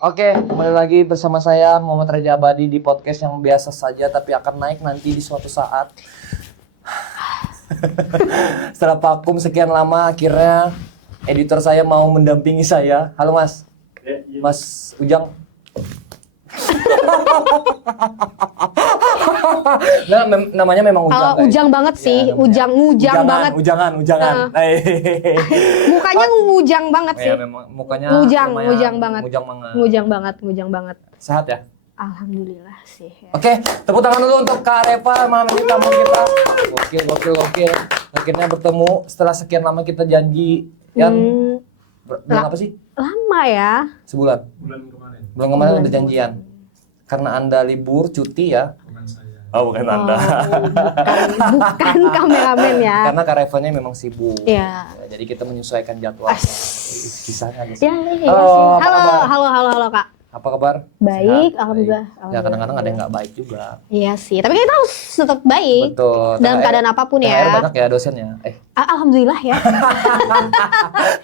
Oke, kembali lagi bersama saya Muhammad Reja Abadi di podcast yang biasa saja tapi akan naik nanti di suatu saat. Setelah vakum sekian lama, akhirnya editor saya mau mendampingi saya. Halo Mas. Mas Ujang. Nah, namanya memang Ujang. Ujang banget sih, ya, Ujang banget. Ujangan. Mukanya ngujang banget sih. Ya, memang mukanya Ngujang banget. Ngujang banget. Banget. Sehat ya? Alhamdulillah sih. Ya. Oke, tepuk tangan dulu untuk Kak Reva, malam kita. Gokil. Akhirnya bertemu setelah sekian lama kita janji. Bulan apa sih? Lama ya. Sebulan. Bulan kemarin udah janjian. Karena Anda libur, cuti ya. Bukan Anda. Bukan kameramen ya. Karena Kak Revanya memang sibuk. Iya. Jadi kita menyesuaikan jadwal. Kisahnya aja sih. Ya, halo, kabar? halo Kak. Apa kabar? Baik, Sehat? alhamdulillah. Ya kadang-kadang ada yang nggak baik juga. Iya sih, tapi kita harus tetap baik. Betul. Dalam keadaan apapun ya. THR banyak ya dosennya. Alhamdulillah ya.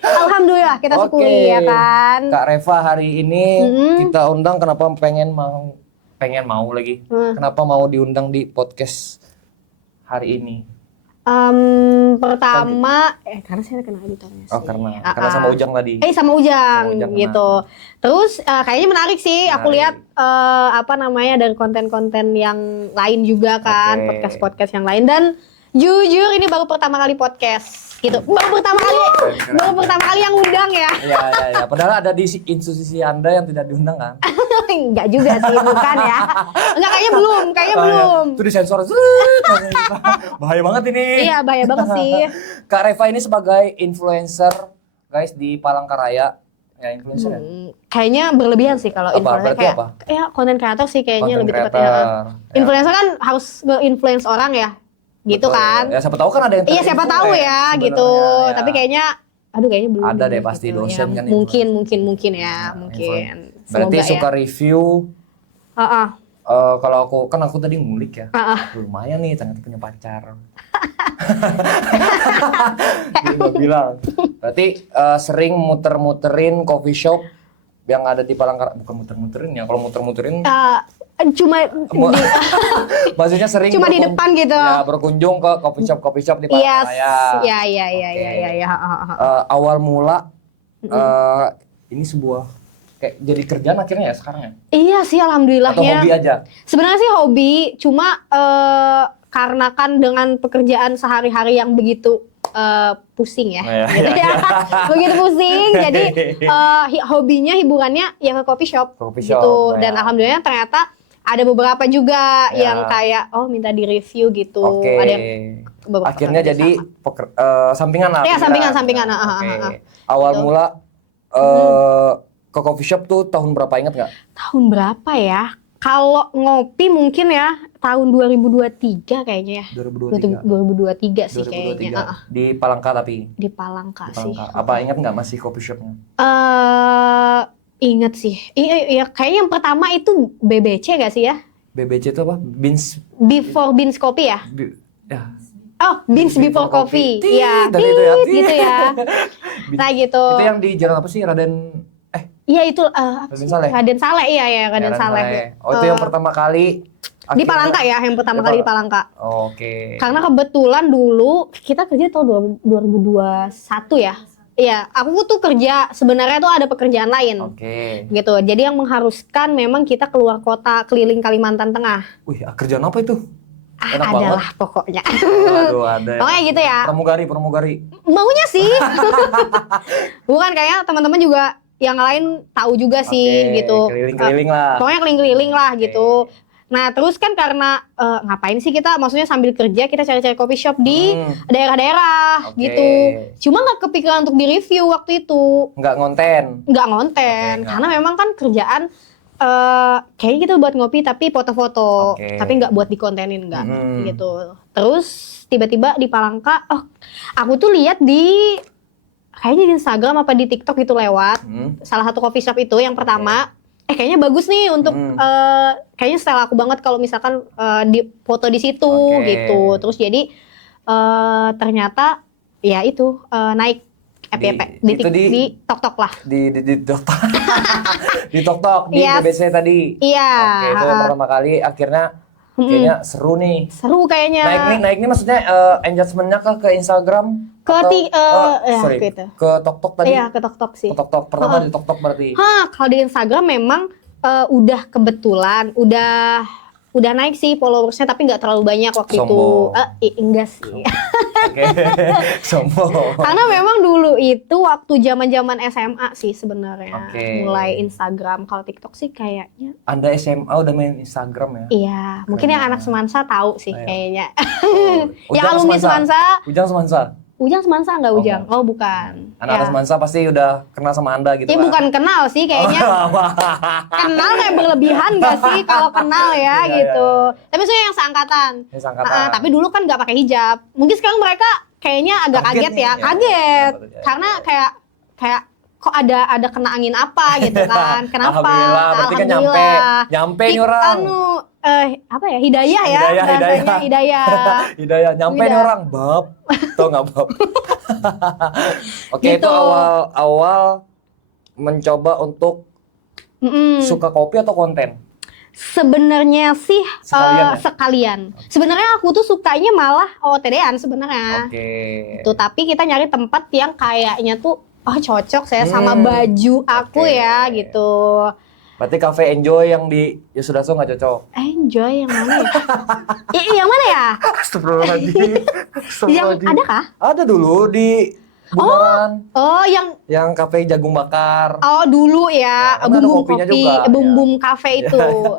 Alhamdulillah kita syukuri ya kan. Kak Reva hari ini kita undang kenapa pengen mau lagi. Kenapa mau diundang di podcast hari ini? Pertama, karena saya kenal editornya sih. Oh karena sama Ujang tadi. Sama Ujang Ujang gitu. Terus kayaknya menarik sih. Aku lihat dari konten-konten yang lain juga kan, podcast-podcast yang lain. Dan jujur ini baru pertama kali podcast gitu. Baru pertama kali yang undang ya. Iya. Padahal ada di institusi Anda yang tidak diundang kan? Enggak juga sih, bukan ya. Enggak, kayaknya belum. Itu disensor. Bahaya banget ini. Iya, bahaya banget sih. Kak Reva ini sebagai influencer guys di Palangkaraya. Ya influencer ya? Kayaknya berlebihan sih kalau influencer kayak apa? Ya konten kreator sih kayaknya Content lebih creator. tepatnya. Ya. Influencer kan harus nge-influence orang ya. Gitu Betul. kan. Ya siapa tahu kan ada yang Iya, siapa tahu ya gitu. Ya. Tapi kayaknya belum. Ada deh pasti gitu. dosen ya, kan. mungkin Berarti semoga suka review. ya. Kalau aku tadi ngulik ya. Lumayan nih ternyata punya pacar. Dia bilang. Berarti sering muter-muterin coffee shop yang ada di Palangkaraya. Bukan muter-muterin ya. Kalau muter-muterin maksudnya sering cuma di depan gitu. Ya, berkunjung ke coffee shop di Palangkaraya. Iya. Awal mula ini sebuah kayak jadi kerjaan akhirnya ya sekarang ya? Iya sih, alhamdulillahnya. Atau hobi aja? Sebenarnya sih hobi, cuma karena kan dengan pekerjaan sehari-hari yang begitu pusing ya, begitu pusing, jadi hobinya, hiburannya ya ke coffee shop gitu. Dan alhamdulillah ternyata ada beberapa juga yang kayak minta di review gitu. Ada yang akhirnya jadi sampingan lah. Iya, sampingan. Awal mula ke coffee shop tuh tahun berapa, ingat nggak? Tahun berapa ya? Kalau ngopi mungkin ya tahun 2023 kayaknya ya. 2023 sih kayaknya. Di Palangka tapi? Di Palangka sih. Apa ingat nggak masih coffee shopnya? Ingat sih. Iya, kayaknya yang pertama itu BBC gak sih ya? BBC itu apa? Before Beans Coffee ya? Beans Before Coffee. Iya, gitu ya. Nah gitu. Itu yang di jalan apa sih? Iya itu Raden Saleh. Raden Saleh. Itu yang pertama kali di Palangka ya, yang pertama kali di Palangka. Oke. Karena kebetulan dulu kita kerja tahun 2021 ya. Iya, aku tuh kerja sebenarnya tuh ada pekerjaan lain. Gitu. Jadi yang mengharuskan memang kita keluar kota, keliling Kalimantan Tengah. Wih, kerjaan apa itu? Adalah pokoknya. Aduh, ada. Pokoknya gitu ya. Pramugari. Maunya sih. Bukan, kayaknya teman-teman juga yang lain tahu juga sih gitu. Keliling-keliling lah. Pokoknya keliling-keliling lah gitu. Nah terus kan karena ngapain sih kita, maksudnya sambil kerja kita cari-cari coffee shop di daerah-daerah gitu. Cuma nggak kepikiran untuk di-review waktu itu. Nggak ngonten. Karena memang kan kerjaan kayaknya kita buat ngopi tapi foto-foto. Tapi nggak buat dikontenin, nggak gitu. Terus tiba-tiba di Palangka, aku tuh lihat kayaknya di Instagram apa di TikTok gitu lewat salah satu coffee shop itu yang pertama. Kayaknya bagus nih untuk kayaknya style aku banget kalau misalkan di foto di situ gitu. Terus jadi ternyata ya itu naik FYP di TikTok lah. Di TikTok. Di TokTok, di Yes. BBC tadi. Iya. Oke, itu yang pertama kali akhirnya kayaknya seru nih. Seru kayaknya. Naik nih maksudnya engagement-nya ke Instagram sorry, gitu. ke TokTok tadi. Iya, ke TokTok sih. Ke TokTok pertama di TokTok berarti. Kalau di Instagram memang udah kebetulan, udah naik sih followersnya tapi nggak terlalu banyak waktu Sombong. itu. Enggak sih. Oke. Sombong. Karena memang dulu itu waktu zaman-zaman SMA sih sebenarnya. Oke. Mulai Instagram, kalau TikTok sih kayaknya. Anda SMA udah main Instagram ya? Iya, mungkin yang anak Semansa tahu sih Ayo. kayaknya. Oh, Yang Ujang alumni Semansa. Ujang Semansa. Ujang Semansa nggak Oh, Ujang? enggak. Oh bukan. Anak Semansa pasti udah kenal sama Anda gitu Ya kan? bukan kenal sih kayaknya. Kenal kayak berlebihan gak sih kalau kenal ya Iya, gitu. Tapi saya yang seangkatan. Yang seangkatan. Tapi dulu kan nggak pakai hijab. Mungkin sekarang mereka kayaknya agak Kaget kaget nih, ya, ya. kaget. Ya. Karena kayak kok ada kena angin apa gitu kan? Kenapa? Alhamdulillah, berarti kan nyampe nih orang. Apa ya? Hidayah ya, bahasanya hidayah. Hidayah, nyampe nih Udah. orang, bab. Tau nggak bab? Oke, Gitu. itu awal mencoba untuk suka kopi atau konten? Sebenarnya sih Sekalian ya? sekalian. Sebenarnya aku tuh sukanya malah OOTD-an sebenarnya. Oke. Tuh, tapi kita nyari tempat yang kayaknya tuh cocok saya sama baju aku Oke. ya gitu. Berarti cafe enjoy yang di Yosudarso nggak cocok? Enjoy yang mana ya? Yang mana ya? Astagfirullahaladzim. Yang ada kah? Ada dulu di Bundaran. Oh, Yang cafe jagung bakar. dulu ya, Ya, kan ada Bum Bum kopinya Kopi, juga, Bum ya. Bum Cafe itu.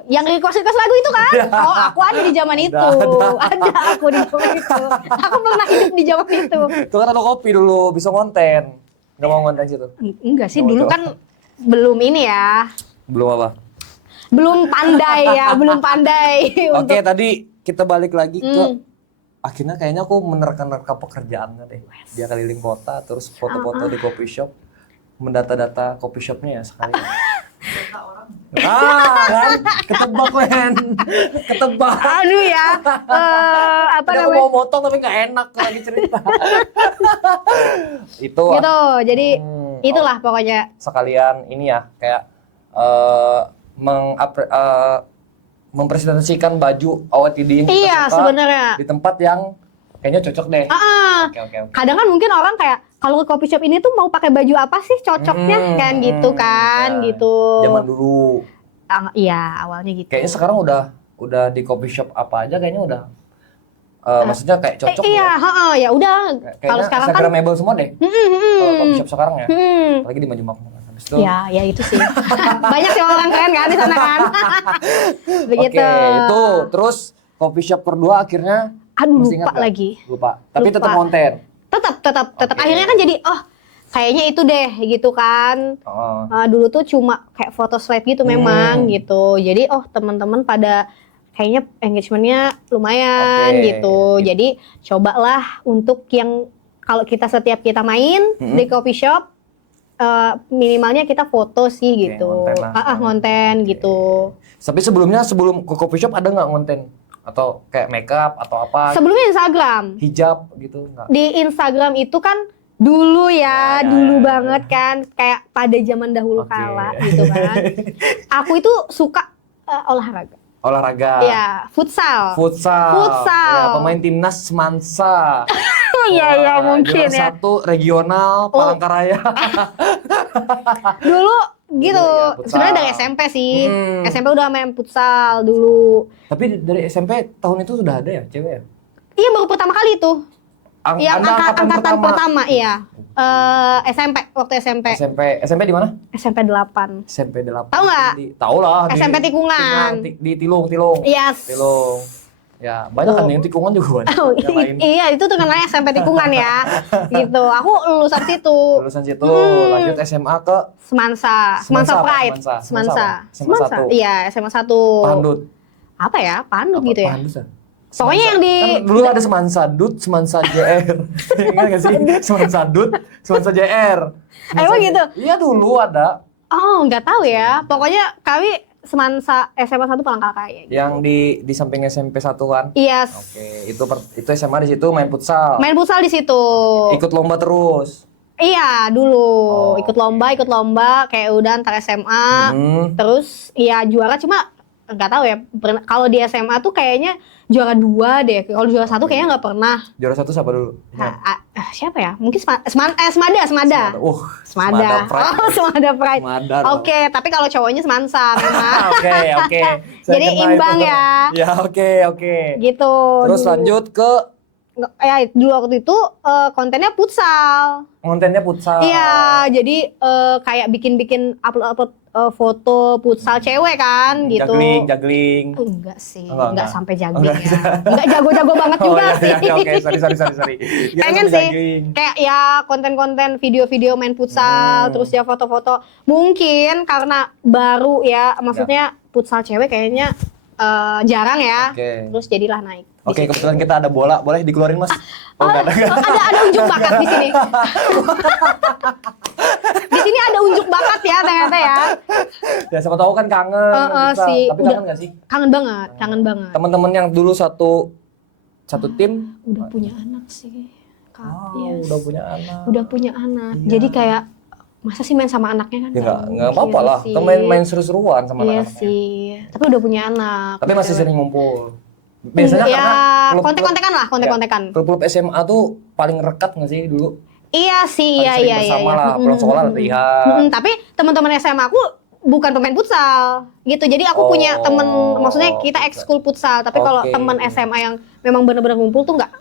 Yang request lagu itu kan? Oh, aku ada di zaman itu. Ada aku di zaman itu. Aku pernah hidup di zaman itu. Itu kan ada kopi dulu, bisa konten. Nggak mau konten situ? Enggak sih, Oh, dulu coba. kan belum ini ya. Belum apa? Belum pandai ya, belum pandai. Oke, tadi kita balik lagi ke Hmm. akhirnya kayaknya aku menerka-nerka pekerjaannya deh. Dia keliling kota, terus foto-foto di coffee shop, mendata-data coffee shopnya ya sekali. Kan? Ketebak, men. Ketebak. Aduh ya, apa Tadi aku namanya? mau motong tapi nggak enak lagi cerita. Itu Gitu, jadi Hmm, itulah pokoknya. sekalian ini ya kayak mempresentasikan baju OOTD yang kita Iya, suka sebenarnya. di tempat yang kayaknya cocok deh. Oke. Kadang kan mungkin orang kayak kalau ke coffee shop ini tuh mau pakai baju apa sih cocoknya kan gitu kan Ya, gitu. Zaman dulu. Iya, awalnya gitu. Kayaknya sekarang udah di coffee shop apa aja kayaknya udah maksudnya kayak cocok Iya, ya udah. Kalau Kayaknya sekarang kan Instagramable semua deh. Kalau coffee shop sekarang ya. Apalagi di Majumakmur. Habis itu ya itu sih. Banyak sih orang keren kan di sana kan. Begitu. Oke, itu terus coffee shop kedua akhirnya Aduh, masih ingat lupa nggak? lagi. Lupa. Tapi Lupa. tetap konten. Tetap. Oke. Akhirnya kan jadi kayaknya itu deh gitu kan. Oh. Dulu tuh cuma kayak foto slide gitu memang gitu. Jadi teman-teman pada kayaknya engagementnya lumayan Oke. gitu. Jadi cobalah untuk yang kalau setiap kita main di coffee shop minimalnya kita foto sih Oke, gitu. ngonten lah. Ngonten Oke. gitu. Tapi sebelum ke coffee shop ada nggak konten? Atau kayak makeup atau apa? Sebelumnya Instagram. Hijab gitu nggak? Di Instagram itu kan dulu Ya, dulu ya. banget kan kayak pada zaman dahulu Oke. kala gitu kan. Aku itu suka olahraga. Olahraga. Ya, futsal. Futsal. Ya, pemain timnas Semansa. Iya Wah, mungkin juara ya. satu regional Palangkaraya. Dulu gitu. Iya, futsal. Sebenarnya dari SMP sih. Hmm. SMP udah main futsal dulu. Tapi dari SMP tahun itu sudah ada ya cewek ya? Iya baru pertama kali tuh. Yang Anda angkatan pertama iya. SMP waktu SMP. SMP di mana? SMP 8. SMP 8. Tahu nggak? Tahu lah. SMP Tikungan. Di Tilung. Yes. Tilung. Ya, banyak kan yang tikungan juga banyak. Oh, yang lain. iya itu tuh namanya SMP Tikungan ya. Gitu. Aku lulusan situ. Lulusan situ, lanjut SMA ke Semansa Pride. Semansa. SMA 1. Iya, SMA 1. Pandut. Apa ya? Pandut gitu ya. Pandut ya? Pokoknya yang di Kan dulu ada Semansa Dut, Semansa JR. Ingat nggak sih? Semansa Dut, Semansa JR. Emang gitu? Iya dulu ada. Oh, nggak tahu ya. Pokoknya kami Semansa SMA 1 Palangkaraya gitu. Yang di samping SMP 1 kan? Iya. Oke, itu SMA di situ main futsal. Main futsal di situ. Ikut lomba terus. Iya dulu Oh, ikut lomba kayak udah antar SMA, terus ya juara cuma nggak tahu ya. Kalau di SMA tuh kayaknya juara 2 deh. Kalau juara 1 kayaknya nggak pernah. Juara 1 siapa dulu? Siapa ya? Mungkin Semada. Semada Pride. Oh, Semada Pride. Semada. Oke, tapi kalau cowoknya Semansa memang. Oke. Saya Jadi kena imbang itu. ya. Ya, oke. Gitu. Terus dulu. lanjut ke Ya dulu waktu itu kontennya futsal. kontennya futsal. Iya, jadi kayak bikin upload foto futsal cewek kan gitu. Juggling. Enggak sih, Enggak. enggak sampai juggling Enggak. ya. Enggak jago-jago banget juga sih. Oke, sorry. Kira Pengen sampai sih juggling. kayak ya konten-konten video-video main futsal, terus ya foto-foto. Mungkin karena baru ya, maksudnya futsal cewek kayaknya jarang ya. Oke. Terus jadilah naik. di Oke, situ. kebetulan kita ada bola, boleh dikeluarin Mas? Enggak ada. Ada unjuk bakat di sini. Di sini ada unjuk bakat ya ternyata ya. Ya siapa tahu kan kangen. futsal. Sih. Tapi kangen nggak sih? Kangen banget. Teman-teman yang dulu satu tim Udah punya anak sih. Kak, yes. udah punya anak. Iya. Jadi kayak masa sih main sama anaknya kan? Ya nggak apa-apa lah. Kita main seru-seruan sama Iya anak-anaknya. sih. Tapi udah punya anak. Tapi masih sering ngumpul. Biasanya ya, karena kontek-kontekan lah, kontek-kontekan. Klub-klub SMA tuh paling rekat nggak sih dulu? Iya sih, Paling sering iya. bersama lah, pulang sekolah latihan. Tapi teman-teman SMA aku bukan pemain futsal gitu. Jadi aku punya temen, maksudnya kita ekskul futsal. Tapi kalau teman SMA yang memang benar-benar ngumpul tuh nggak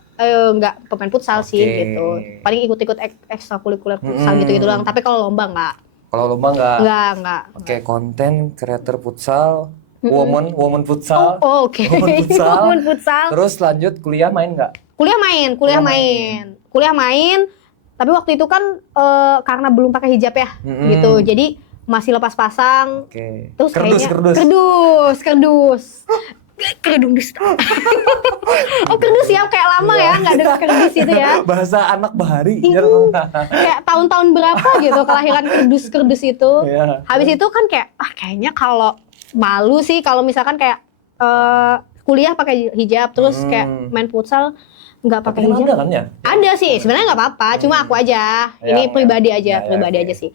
pemain futsal sih gitu. Paling ikut-ikut ekstrakurikuler futsal gitu doang. Tapi kalau lomba nggak. Kalau lomba nggak? Nggak. Oke, konten creator futsal, woman futsal. Oke. Woman futsal. Woman futsal. Terus lanjut kuliah main nggak? Kuliah main. Tapi waktu itu kan karena belum pakai hijab ya, gitu. Jadi masih lepas pasang. Oke. Terus Kerdus. Kerdus. Oh, kerdus ya, kayak lama ya nggak ada kerdus itu ya. Bahasa anak bahari. Kayak tahun-tahun berapa gitu kelahiran kerdus itu. Iya. Habis itu kan kayak kayaknya kalau malu sih kalau misalkan kayak kuliah pakai hijab terus kayak main futsal nggak pakai hijab. Ada kan ya? Ada sih, sebenarnya nggak apa-apa. Cuma aku aja, ini pribadi aja sih.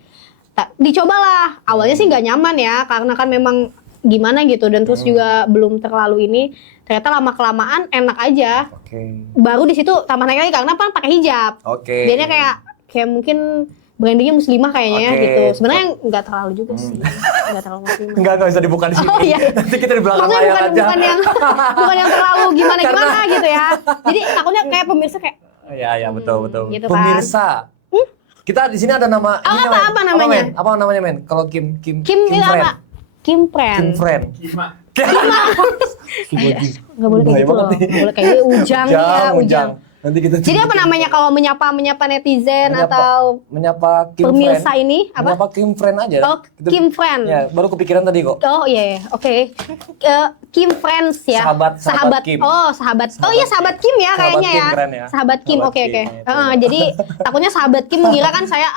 Dicobalah. Awalnya sih nggak nyaman ya, karena kan memang gimana gitu dan terus juga belum terlalu ini. Ternyata lama kelamaan enak aja. Baru di situ tambah naik lagi karena kan pakai hijab. Jadinya kayak mungkin brandingnya muslimah kayaknya ya gitu. Sebenarnya nggak terlalu juga sih. Nggak terlalu muslimah. Nggak bisa dibuka di sini. Oh iya. Nanti kita di belakang Maksudnya layar aja. bukan yang terlalu gimana gitu ya. Jadi takutnya kayak pemirsa kayak Iya, betul. Gitu kan. Pemirsa. Kita di sini ada nama. Apa namanya? Apa namanya, men? Kalau Kim Kim itu apa? Kim Friend. Nggak boleh kayak gitu loh. Nggak boleh kayak gitu. Ujang. Nanti kita Jadi apa namanya kalau menyapa netizen atau menyapa Kim pemirsa Friend. ini apa? Menyapa Kim Friend aja. Oh, Kim Friend. Ya, baru kepikiran tadi kok. Oh iya, oke. Kim Friends ya. Sahabat Kim. Oh, sahabat iya sahabat Kim ya kayaknya Kim ya. keren ya. Sahabat Kim, Sahabat oke. Kim, itu. Jadi takutnya sahabat Kim mengira kan saya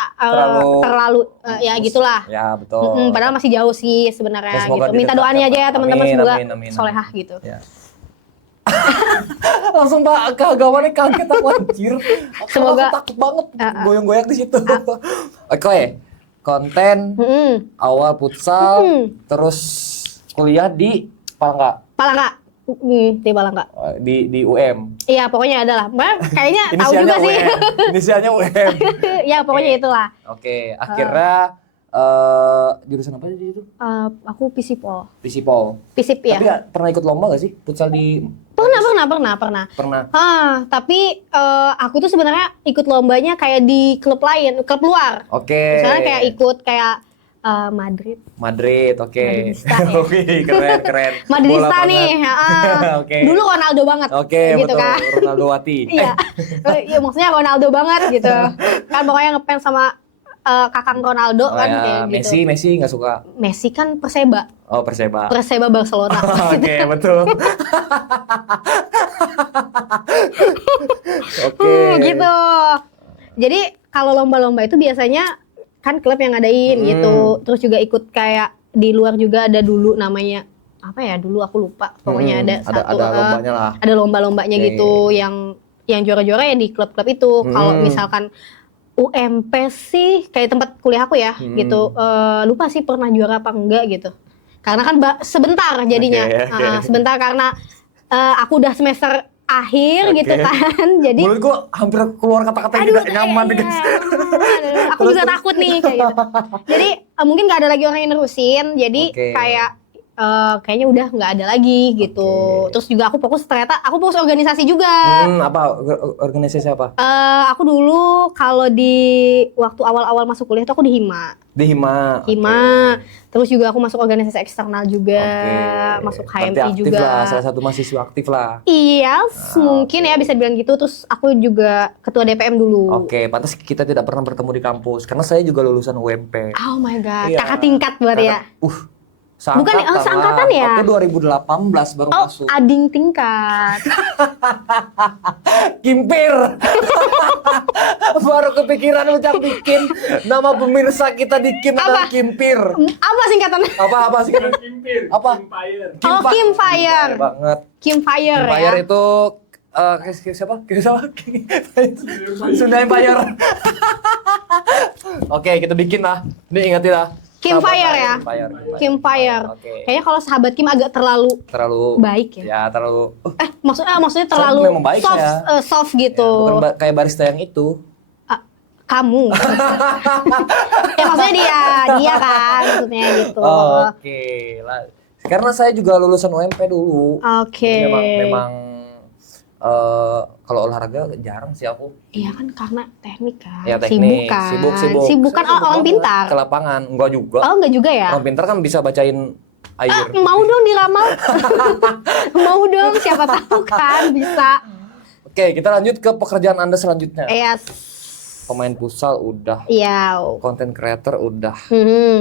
terlalu ya gitulah. Ya, betul. Padahal masih jauh sih sebenarnya Ya, semoga gitu. Minta didekatkan, doanya aja ya teman-teman, amin, semoga amin. solehah gitu. Ya. Langsung Pak kagawannya kaget aku anjir. Semoga- aku takut banget goyang-goyang di situ. Oke, konten awal futsal, terus kuliah di Palangka. Di Palangka. Di UM. Iya, pokoknya adalah. Kayaknya tahu juga sih. Inisialnya UM. Ya, pokoknya itulah. Oke, akhirnya jurusan apa di itu? Aku Pisipol. Visipol. Pisip ya. Tapi nggak pernah ikut lomba gak sih futsal di? Pernah. Tapi aku tuh sebenarnya ikut lombanya kayak di klub lain, klub luar. Oke. Misalnya kayak ikut kayak Madrid, oke. Madridista, ya. Oke, keren. Madridista Bola nih. banget. Oke. Dulu Ronaldo banget. Oke, gitu betul. kan. Ronaldo Wati. Iya. Iya, maksudnya Ronaldo banget gitu. Kan pokoknya ngefans sama kakang Ronaldo kan kayak gitu. Messi nggak suka. Messi kan Perseba. Oh, Perseba. Barcelona. Oke, betul. Oke. Gitu. Jadi kalau lomba-lomba itu biasanya kan klub yang ngadain gitu. Terus juga ikut kayak di luar juga ada dulu namanya apa ya? Dulu aku lupa. Pokoknya ada lombanya lah. Ada lomba-lombanya gitu yang juara-juara ya di klub-klub itu. Kalau misalkan UMP sih kayak tempat kuliah aku ya gitu. Lupa sih pernah juara apa enggak gitu. Karena kan sebentar jadinya. Sebentar karena aku udah semester akhir gitu kan. Jadi mulut gua hampir keluar kata-kata yang tidak nyaman guys. Aku juga takut nih kayak gitu. Jadi mungkin gak ada lagi orang yang nerusin. Jadi kayak kayaknya udah nggak ada lagi gitu. Terus juga aku fokus organisasi juga. Apa organisasi apa? Aku dulu kalau di waktu awal-awal masuk kuliah tuh aku di Hima. Di Hima. Terus juga aku masuk organisasi eksternal juga, masuk HMI aktif juga. Lah, salah satu mahasiswa aktif lah. Iya, mungkin ya bisa dibilang gitu. Terus aku juga ketua DPM dulu. Pantas kita tidak pernah bertemu di kampus karena saya juga lulusan UMP. Oh my god, kakak tingkat berarti ya. Bukan seangkatan ya? Aku 2018 baru masuk. Ading tingkat. Kimpir. Baru kepikiran ucap bikin nama pemirsa kita di Kim adalah Kimpir. Apa singkatannya? Apa singkatan? Kimpir. Apa? Kimfire. Kimfire. Banget. Kimfire ya. Kimfire itu siapa? Sunda Empire. Oke, kita bikin lah. Ini ingatin lah. Kimfire ya. Kimfire. Kayaknya kalau sahabat Kim agak terlalu baik ya. Ya, terlalu. Maksudnya terlalu baik, soft, soft gitu. Ya, bukan kayak barista yang itu. Kamu. Ya maksudnya dia kan maksudnya gitu. Lah. Karena saya juga lulusan UMP dulu. Memang kalau olahraga jarang sih aku. Iya kan karena teknik kan. Ya, teknik. Sibuk kan orang pintar. Ke lapangan enggak juga. Oh, enggak juga ya. Orang pintar kan bisa bacain air. Mau dong diramal. Mau dong, siapa tahu kan bisa. Oke, kita lanjut ke pekerjaan Anda selanjutnya. Yes. Pemain futsal udah. Iya. Content creator udah.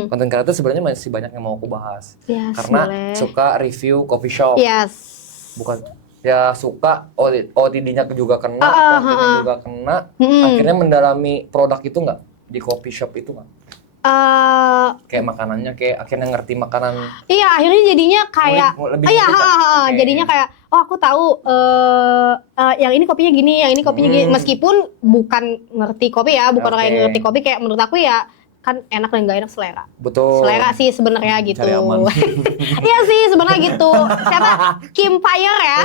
Content creator sebenarnya masih banyak yang mau aku bahas. Yes, karena suka review coffee shop. Yes. Bukan ya suka OOTD-nya juga kena, kontennya juga kena. Akhirnya mendalami produk itu nggak di coffee shop itu nggak? Kayak makanannya, kayak akhirnya ngerti makanan. Iya, akhirnya jadinya kayak jadinya kayak aku tahu yang ini kopinya gini, yang ini kopinya gini. Meskipun bukan ngerti kopi ya, bukan orang yang ngerti kopi, kayak menurut aku ya kan enak dan gak enak selera. Betul. Selera sih sebenarnya gitu. Iya sih sebenarnya gitu. Siapa? Kimfire ya.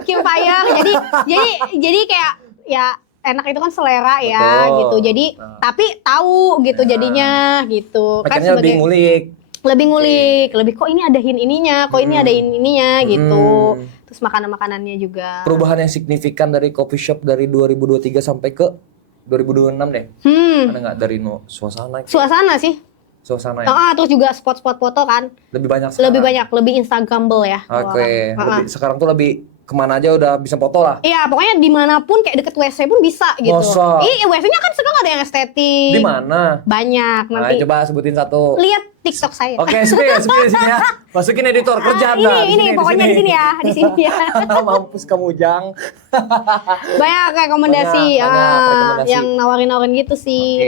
Kimfire. Jadi kayak ya enak itu kan selera ya gitu. Jadi tapi tahu gitu jadinya gitu. Makanya kan lebih ngulik. Lebih kok ini ada ininya, kok ini ada ininya gitu. Terus makanan-makanannya juga. Perubahan yang signifikan dari coffee shop dari 2023 sampai ke 2026 deh. Ada nggak dari suasana? Suasana sih. Suasana ya. Terus juga spot-spot foto kan. Lebih banyak sekarang. Lebih Instagramable ya. Oke. Sekarang tuh lebih kemana aja udah bisa foto lah. Iya, pokoknya dimanapun kayak deket WC pun bisa gitu. Iya, WC-nya kan sekarang ada yang estetik. Di mana? Banyak. Nanti coba sebutin satu. Lihat TikTok saya. Oke, sini ya. Masukin editor kerjaan dah. Ini pokoknya di sini ya. Mampus kamu Jang. Banyak rekomendasi, yang nawarin-nawarin gitu sih.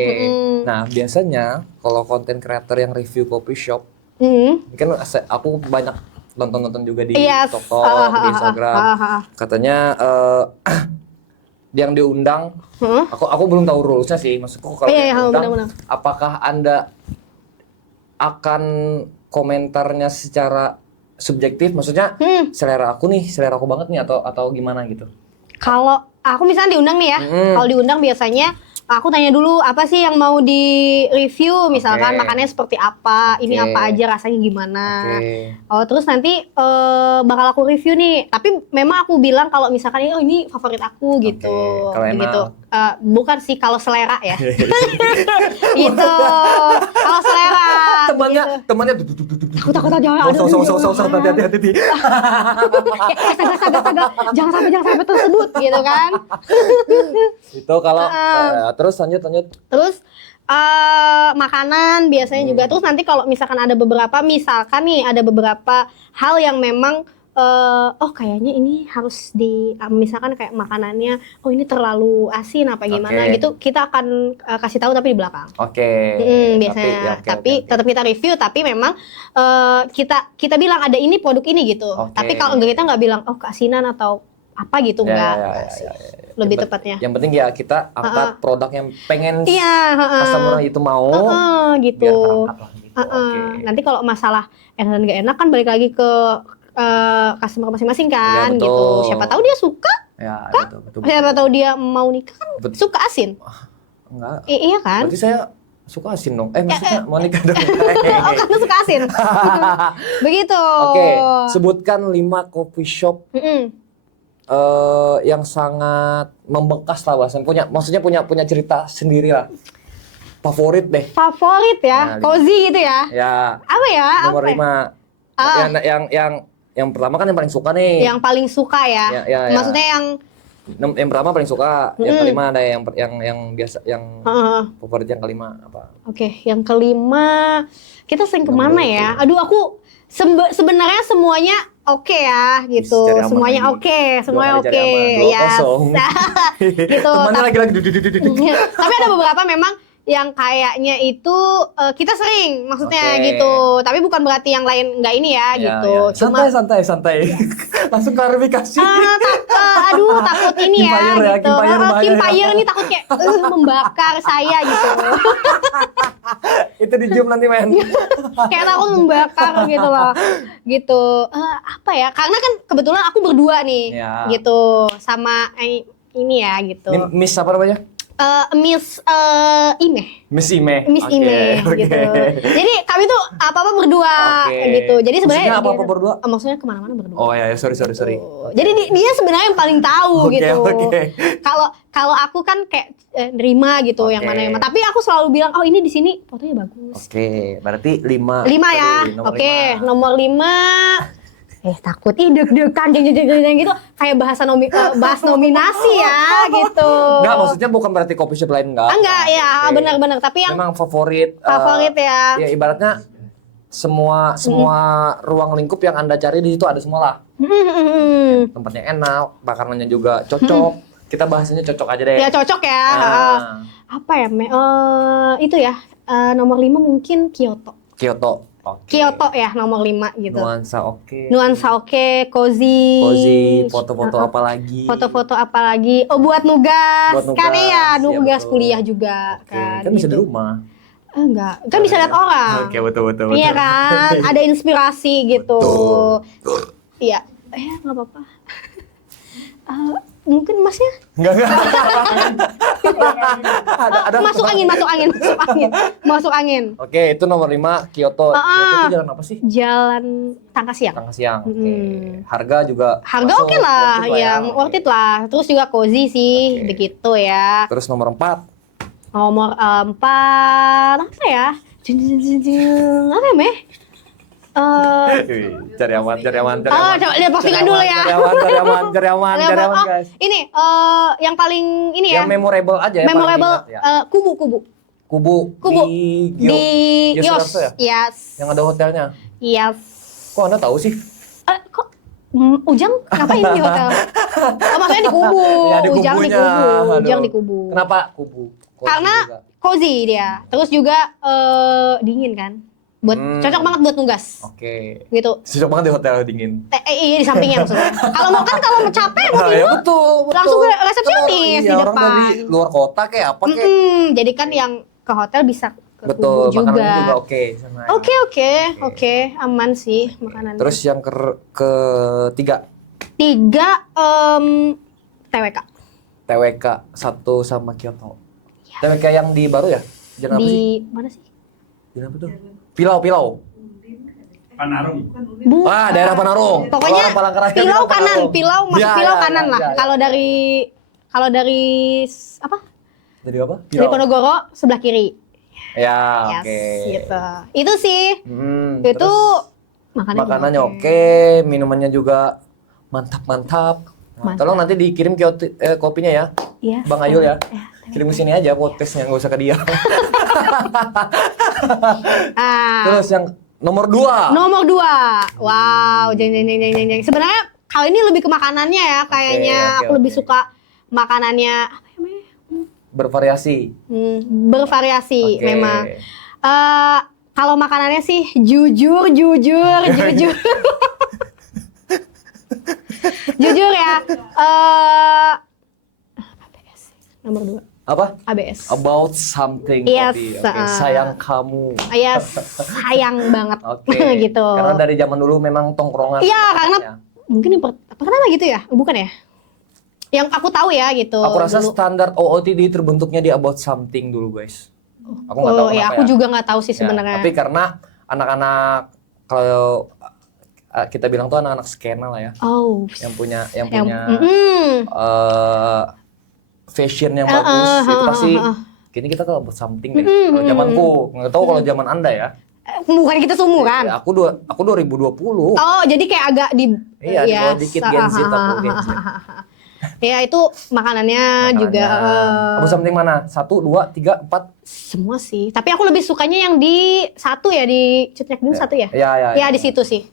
Nah, biasanya kalau konten creator yang review coffee shop, kan aku banyak nonton juga di TikTok, di Instagram. Katanya yang diundang, aku belum tahu rulesnya sih. Maksudku kalau diundang, apakah Anda akan komentarnya secara subjektif? Maksudnya selera aku banget nih atau gimana gitu? Kalau aku misalnya diundang nih ya, kalau diundang biasanya aku tanya dulu apa sih yang mau di review, misalkan makannya seperti apa, ini apa aja rasanya gimana. Terus nanti bakal aku review nih. Tapi memang aku bilang kalau misalkan ini favorit aku gitu. Gitu. Bukan sih kalau selera ya. Gitu. Kalau selera. Temannya takut aja. Hati-hati. Astaga. Jangan sampai tersebut gitu kan. Itu kalau terus lanjut. Terus makanan biasanya juga. Terus nanti kalau misalkan ada beberapa hal yang memang kayaknya ini harus misalkan kayak makanannya ini terlalu asin apa gimana gitu, kita akan kasih tahu tapi di belakang. Biasanya tapi tetap kita review, tapi memang kita bilang ada ini produk ini gitu. Tapi kalau kita nggak bilang keasinan atau apa gitu enggak. Lebih yang tepatnya. Yang penting ya kita angkat produk yang pengen customer itu mau gitu. Biar terangkat lah gitu. Nanti kalau masalah enak dan nggak enak kan balik lagi ke customer masing-masing kan gitu. Siapa tahu dia suka kan? Betul. Siapa tahu dia mau nikah kan suka asin. Enggak. Iya kan? Berarti saya suka asin dong. Maksudnya mau nikah dong. Kamu suka asin. Begitu. Oke, sebutkan 5 coffee shop yang sangat membekas lah bahasanya. Maksudnya punya cerita sendiri lah. Favorit deh. Favorit ya, cozy gitu ya. Ya. Apa ya? Nomor 5. Yang pertama kan yang paling suka nih. Yang paling suka ya. Maksudnya yang pertama paling suka, yang kelima ada yang biasa, yang favorit yang kelima apa? Oke, yang kelima kita sering kemana ya? Aduh, aku sebenarnya semuanya oke ya gitu. Semuanya oke, semuanya oke. Ya. Gitu. Temannya lagi. Tapi ada beberapa memang yang kayaknya itu kita sering maksudnya gitu, tapi bukan berarti yang lain nggak ini ya gitu. Cuma santai langsung klarifikasi. Aduh takut ini ya gitu. Kimpire nih takut kayak membakar saya gitu. Itu di Zoom nanti men. Kayak takut membakar gitu loh. Gitu. Apa ya? Karena kan kebetulan aku berdua nih gitu sama ini ya gitu. Miss apa namanya? Miss Ime. Miss Ime gitu. Jadi kami tuh apa-apa berdua gitu. Jadi sebenarnya apa-apa berdua? Maksudnya kemana-mana berdua. Oh ya, sorry. Jadi dia sebenarnya yang paling tahu gitu. Kalau aku kan kayak nerima gitu yang mana yang mana. Tapi aku selalu bilang, oh ini di sini fotonya bagus. Berarti 5. 5 ya. Nomor 5. Takut deg-degan gitu kayak bahas nominasi ya gitu. Enggak, maksudnya bukan berarti coffee shop lain enggak. Enggak ya, benar-benar tapi yang memang favorit ya. Ya ibaratnya semua ruang lingkup yang Anda cari di situ ada semua lah. Tempatnya enak, makanannya juga cocok. Kita bahasanya cocok aja deh. Ya cocok ya. Apa ya? Itu ya. Nomor 5 mungkin Kyoto. Kyoto ya nomor 5 gitu. Nuansa oke, cozy, foto-foto apa lagi? Oh buat nugas. Kan ya, nugas kuliah juga kan. Kan bisa di rumah. Enggak, kan bisa lihat orang. Betul. Iya kan, ada inspirasi gitu. Iya, nggak apa-apa. Mungkin masnya? Enggak. Masuk angin. Oke, itu nomor 5 Kyoto. Kyoto itu jalan apa sih? Jalan Tangka Siang. Harga juga. Harga oke lah, yang worth it lah. Terus juga cozy sih, begitu ya. Terus nomor 4. Apa ya? Apa ya, Meh? Cari aman. Coba lihat postingan dulu ya. Cari aman guys. Ini yang paling ini ya. Yang memorable aja ya. Kubu di Yos. Yes. Yang ada hotelnya. Yes. Kok Anda tahu sih? Kok Ujang ngapain di hotel? Maksudnya di Kubu. Ya, Ujang di Kubu. Kenapa Kubu? Karena cozy dia. Terus juga dingin kan. Cocok banget buat nugas. Gitu. Cocok banget di hotel dingin. Iya di sampingnya maksudnya. Kalau mau capek mau tidur. Betul. Langsung ke resepsionis di depan. Orang dari luar kota kayak apa kayak. Jadi kan yang ke hotel bisa ke Kubu juga. Makanannya juga Oke, aman sih makanan. Terus yang ketiga. 3 TWK 1 sama Kyoto. TWK yang di baru ya? Jalan apa sih? Di mana sih? Jalan apa tuh? Pilau. Panarung. Daerah Panarung. Pokoknya Pilau kanan, masuk Pilau kanan lah. Kalau dari apa? Dari apa? Dari Ponorogo sebelah kiri. Ya, gitu. Itu sih. Itu makanannya oke, minumannya juga mantap. Tolong nanti dikirim kopinya ya. Iya. Bang Ayul ya. Kirim ke sini aja podcastnya, nggak usah ke dia. Terus yang nomor 2. Wow, jeng. Sebenarnya kali ini lebih ke makanannya ya, kayaknya aku lebih suka makanannya apa namanya? Bervariasi. Memang. Kalau makanannya sih jujur. Jujur ya, ABS. Nomor 2. Apa? ABS. About something. Yes. Oke, sayang kamu. Yes, sayang banget. Oke. Gitu. Karena dari zaman dulu memang tongkrongan. Iya, karena mungkin pertama gitu ya? Bukan ya? Yang aku tahu ya gitu. Aku rasa dulu. standar OOTD terbentuknya di about something dulu, guys. Aku nggak tahu ya, kenapa aku juga nggak tahu sih Ya, sebenarnya. tapi karena anak-anak kalau kita bilang tuh anak-anak skena lah ya, Oh. yang punya eh, fashion yang bagus itu pasti. Kini kita kalau about something deh. Kalau zamanku, nggak tahu kalau zaman Anda ya. Bukan kita seumuran. Ya, aku 2020. Oh, jadi kayak agak di Iya, di bawah dikit Gen Z aku Gen Z. Ya itu makanannya juga About something mana? 1, 2, 3, 4. semua sih. Tapi aku lebih sukanya yang di satu ya, di Cutnyek dulu satu ya. Iya. Ya di situ sih.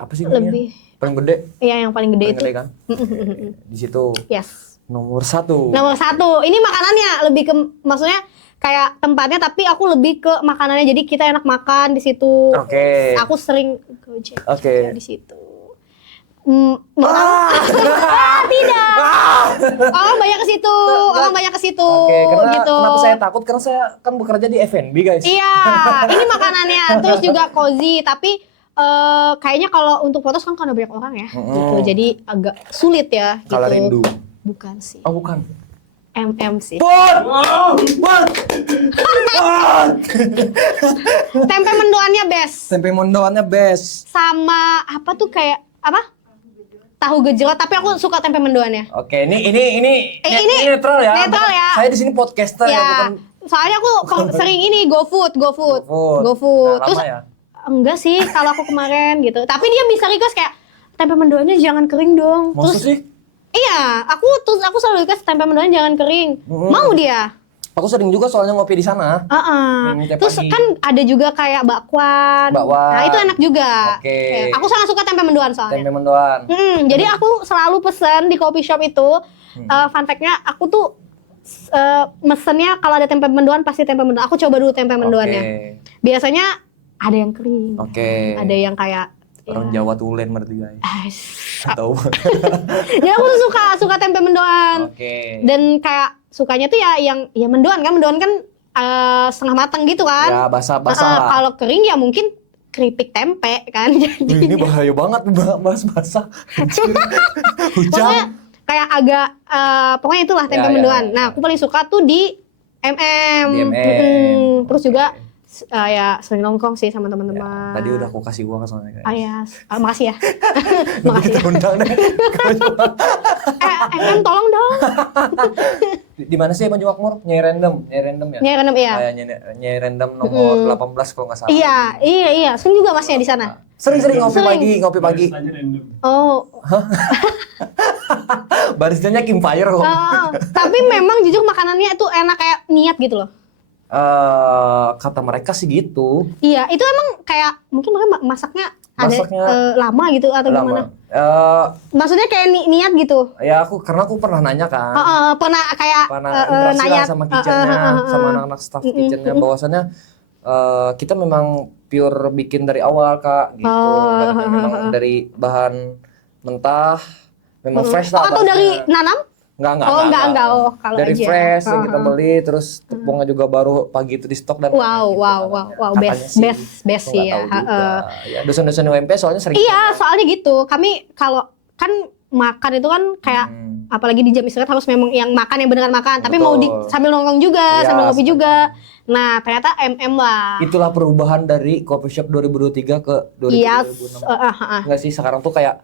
Apa sih namanya? Lebih. Paling gede? Iya yang paling gede Paling itu. gede kan? Di situ. Yes. Nomor 1. Nomor 1. Ini makanannya lebih ke, maksudnya kayak tempatnya, tapi aku lebih ke makanannya. Jadi kita enak makan di situ. Oke. Aku sering Gojek Oke. di situ. Tidak. Orang banyak ke situ. Orang banyak ke situ. Oke, gitu. kenapa saya takut? Karena saya kan bekerja di F&B, guys. Iya, ini makanannya. Terus juga cozy, tapi kayaknya kalau untuk foto kan karena banyak orang ya, gitu. Jadi agak sulit ya. Gitu. Kalau rindu. Bukan sih. Oh, bukan. MM sih. Bot! Tempe mendoannya best. Tempe mendoannya best. Sama apa tuh kayak apa? Tahu gejrot, tapi aku suka tempe mendoannya. Oke, ini netral ya. Netral ya. Saya di sini podcaster ya, bukan. Soalnya aku sering ini GoFood. Nah, Terus lama ya? enggak sih kalau aku kemarin gitu. Tapi dia bisa request kayak tempe mendoannya jangan kering dong. Maksud Terus sih? iya, aku selalu request tempe mendoannya jangan kering. Mau dia. Aku sering juga soalnya ngopi di sana. Tiap Terus pagi. kan ada juga kayak bakwan. Nah, itu enak juga. Oke. Aku sangat suka tempe mendoan soalnya. Tempe mendoan. Jadi aku selalu pesen di coffee shop itu. Fun fact-nya, aku tuh mesennya kalau ada tempe mendoan pasti tempe mendoan. Aku coba dulu tempe mendoannya. Biasanya ada yang kering. Ada yang kayak orang Jawa tulen berarti, guys. Atau ya aku tuh suka tempe mendoan. Dan kayak sukanya tuh ya yang mendoan kan setengah matang gitu kan. Ya basah-basah lah. Kalau kering ya mungkin keripik tempe kan. Jadi ini bahaya banget bahas basah. Hujan. Pokoknya kayak agak pokoknya itulah tempe mendoan. Nah, aku paling suka tuh di MM. Terus juga ya sering nongkrong sih sama teman-teman. Tadi udah aku kasih uang soalnya, guys. Makasih ya. Makasih Kita ya. undang deh. MM tolong dong. Di mana sih Maju Makmur? Nyai random ya. Nyai random iya. Nyai random nomor 18 kalau nggak salah. Iya. Sering juga masnya di sana. Sering ngopi pagi. Oh. Baristanya Kim Fire kok. Tapi memang jujur makanannya itu enak kayak niat gitu loh. Kata mereka sih gitu. Iya, itu emang kayak mungkin mereka masaknya ada lama gitu atau gimana? Maksudnya kayak niat gitu. Ya karena aku pernah nanya kan. Pernah kayak nanya sama kitchennya, sama anak-anak staff kitchennya bahwasannya kita memang pure bikin dari awal Kak gitu. Memang dari bahan mentah, memang fresh lah. Atau dari nanam? Enggak. Kalau dari aja. fresh yang kita beli, terus tepungnya juga baru pagi itu di stok dan Wow, best sih ya. Ya dosen-dosen UMP soalnya sering. Iya, soalnya gitu. Kami kalau kan makan itu kan kayak apalagi di jam istirahat harus memang yang makan yang beneran makan, tapi mau sambil nongkrong juga, sambil ngopi juga. Nah, ternyata MM lah. Itulah perubahan dari coffee shop 2023 ke 2006. Enggak sih, sekarang tuh kayak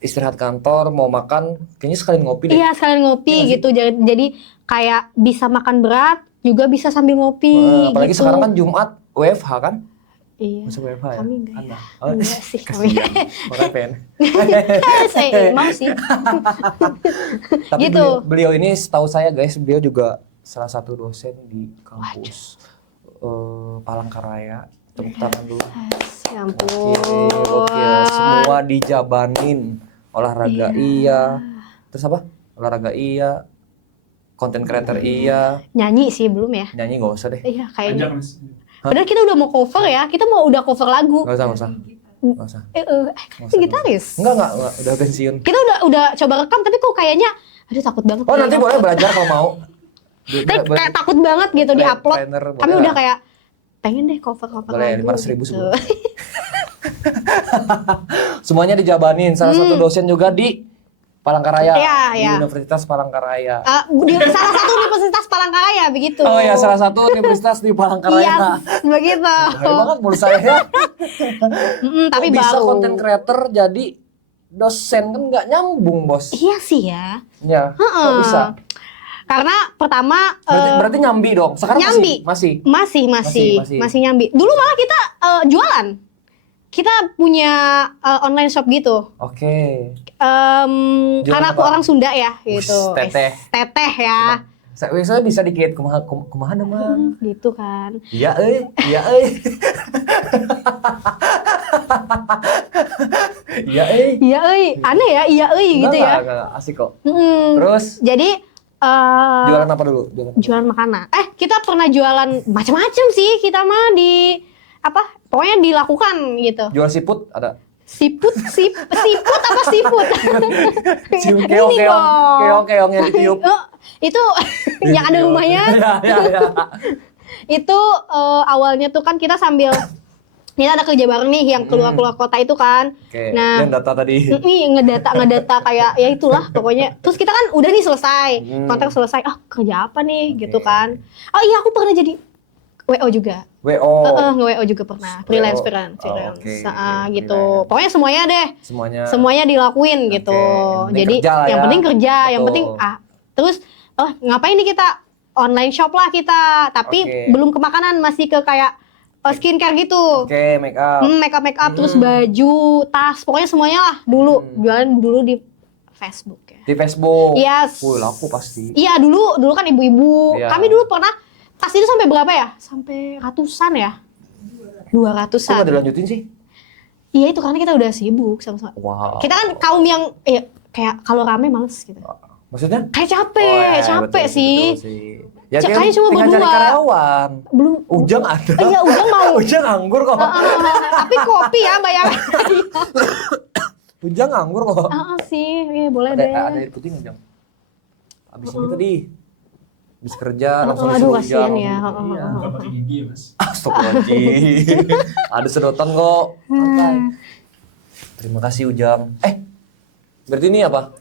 istirahat kantor, mau makan, kayaknya sekalian ngopi deh. Iya, sekalian ngopi gitu. Jadi kayak bisa makan berat, juga bisa sambil ngopi. Apalagi gitu. sekarang kan Jumat WFH kan? Iya. Masuk WFH ya? Kami enggak ya? Enggak sih kami. Orang pengen. Saya mau sih. Tapi gitu. beliau ini setahu saya guys, beliau juga salah satu dosen di kampus Palangkaraya. Tepuk tangan dulu. Ya ampun. Oke. Semua dijabanin. Olahraga iya. Terus apa? Olahraga iya. Content creator iya. Nyanyi sih belum ya? Nyanyi nggak usah deh. Iya kayaknya. Padahal kita udah mau cover ya. Kita udah cover lagu. Nggak usah. Masa? Gitaris. Enggak, udah pensiun. Kita udah coba rekam tapi kok kayaknya aduh takut banget. Oh, nanti boleh belajar kalau mau. Kayak takut banget gitu di-upload. Kami udah kayak pengen deh cover boleh, lagu. 500.000 sebulan. Semuanya dijabanin. Salah satu dosen juga di Palangkaraya, di Universitas Palangkaraya. Di salah satu Universitas Palangkaraya begitu. Oh ya, salah satu universitas di Palangkaraya. Iya, begitu. Bahaya banget menurut saya ya. Tapi kok bisa baru. content creator jadi dosen kan nggak nyambung, Bos. Iya sih ya. Ya, kok bisa? Karena pertama Berarti nyambi dong. Sekarang nyambi. Masih nyambi. Dulu malah kita jualan. Kita punya online shop gitu. Oke. Karena aku orang Sunda ya gitu. Teteh. Teteh ya. Saya bisa dikit kumaha mah. Gitu kan. Iya euy. Iya euy. Aneh ya, iya euy gitu ya. Enggak, asik kok. Terus jadi jualan apa dulu? Jualan makanan. Kita pernah jualan macam-macam sih kita mah di apa? Pokoknya dilakukan gitu. Jual siput ada? Siput apa siput? Keong yang ditiup. Itu yang ada rumahnya. Ya. Itu awalnya tuh kan kita sambil kita ada kerja bareng nih yang keluar kota itu kan. Oke, nah, yang data tadi. ngedata kayak ya itulah pokoknya. Terus kita kan udah nih selesai, kontrak selesai. Kerja apa nih gitu kan. Oh iya aku pernah jadi WO juga. Nge-WO juga pernah. Freelance. Gitu. Pokoknya semuanya deh. Semuanya dilakuin gitu. Jadi yang penting kerja, yang penting terus ngapain nih kita online shop lah kita. Tapi belum ke makanan, masih ke kayak skincare gitu. Make up terus baju, tas, pokoknya semuanya lah dulu. Jualan dulu di Facebook ya. Di Facebook. Yes. Laku pasti. Iya, dulu kan ibu-ibu. Iya. Kami dulu pernah tas itu sampai berapa ya? Sampai ratusan ya? 200-an. Kok nggak dilanjutin sih? Iya, itu karena kita udah sibuk sama-sama. Wow. Kita kan kaum yang kayak kalau rame males gitu. Maksudnya? Kayak capek betul sih. Ya kayaknya cuma tinggal berdua. Cari karyawan. Belum. Ujang ada. Iya, Ujang mau. Ujang nganggur kok. Tapi kopi ya bayar. Ujang nganggur kok. Sih, iya boleh deh. Ada air putih nggak, Jang? Abis ini tadi. Abis kerja langsung aduh disuruh kasihan Ujang. ya. Nggak pakai gigi ya, Mas. Astagfirullahaladzim. Ada sedotan kok. Santai. Terima kasih Ujang. Berarti ini apa?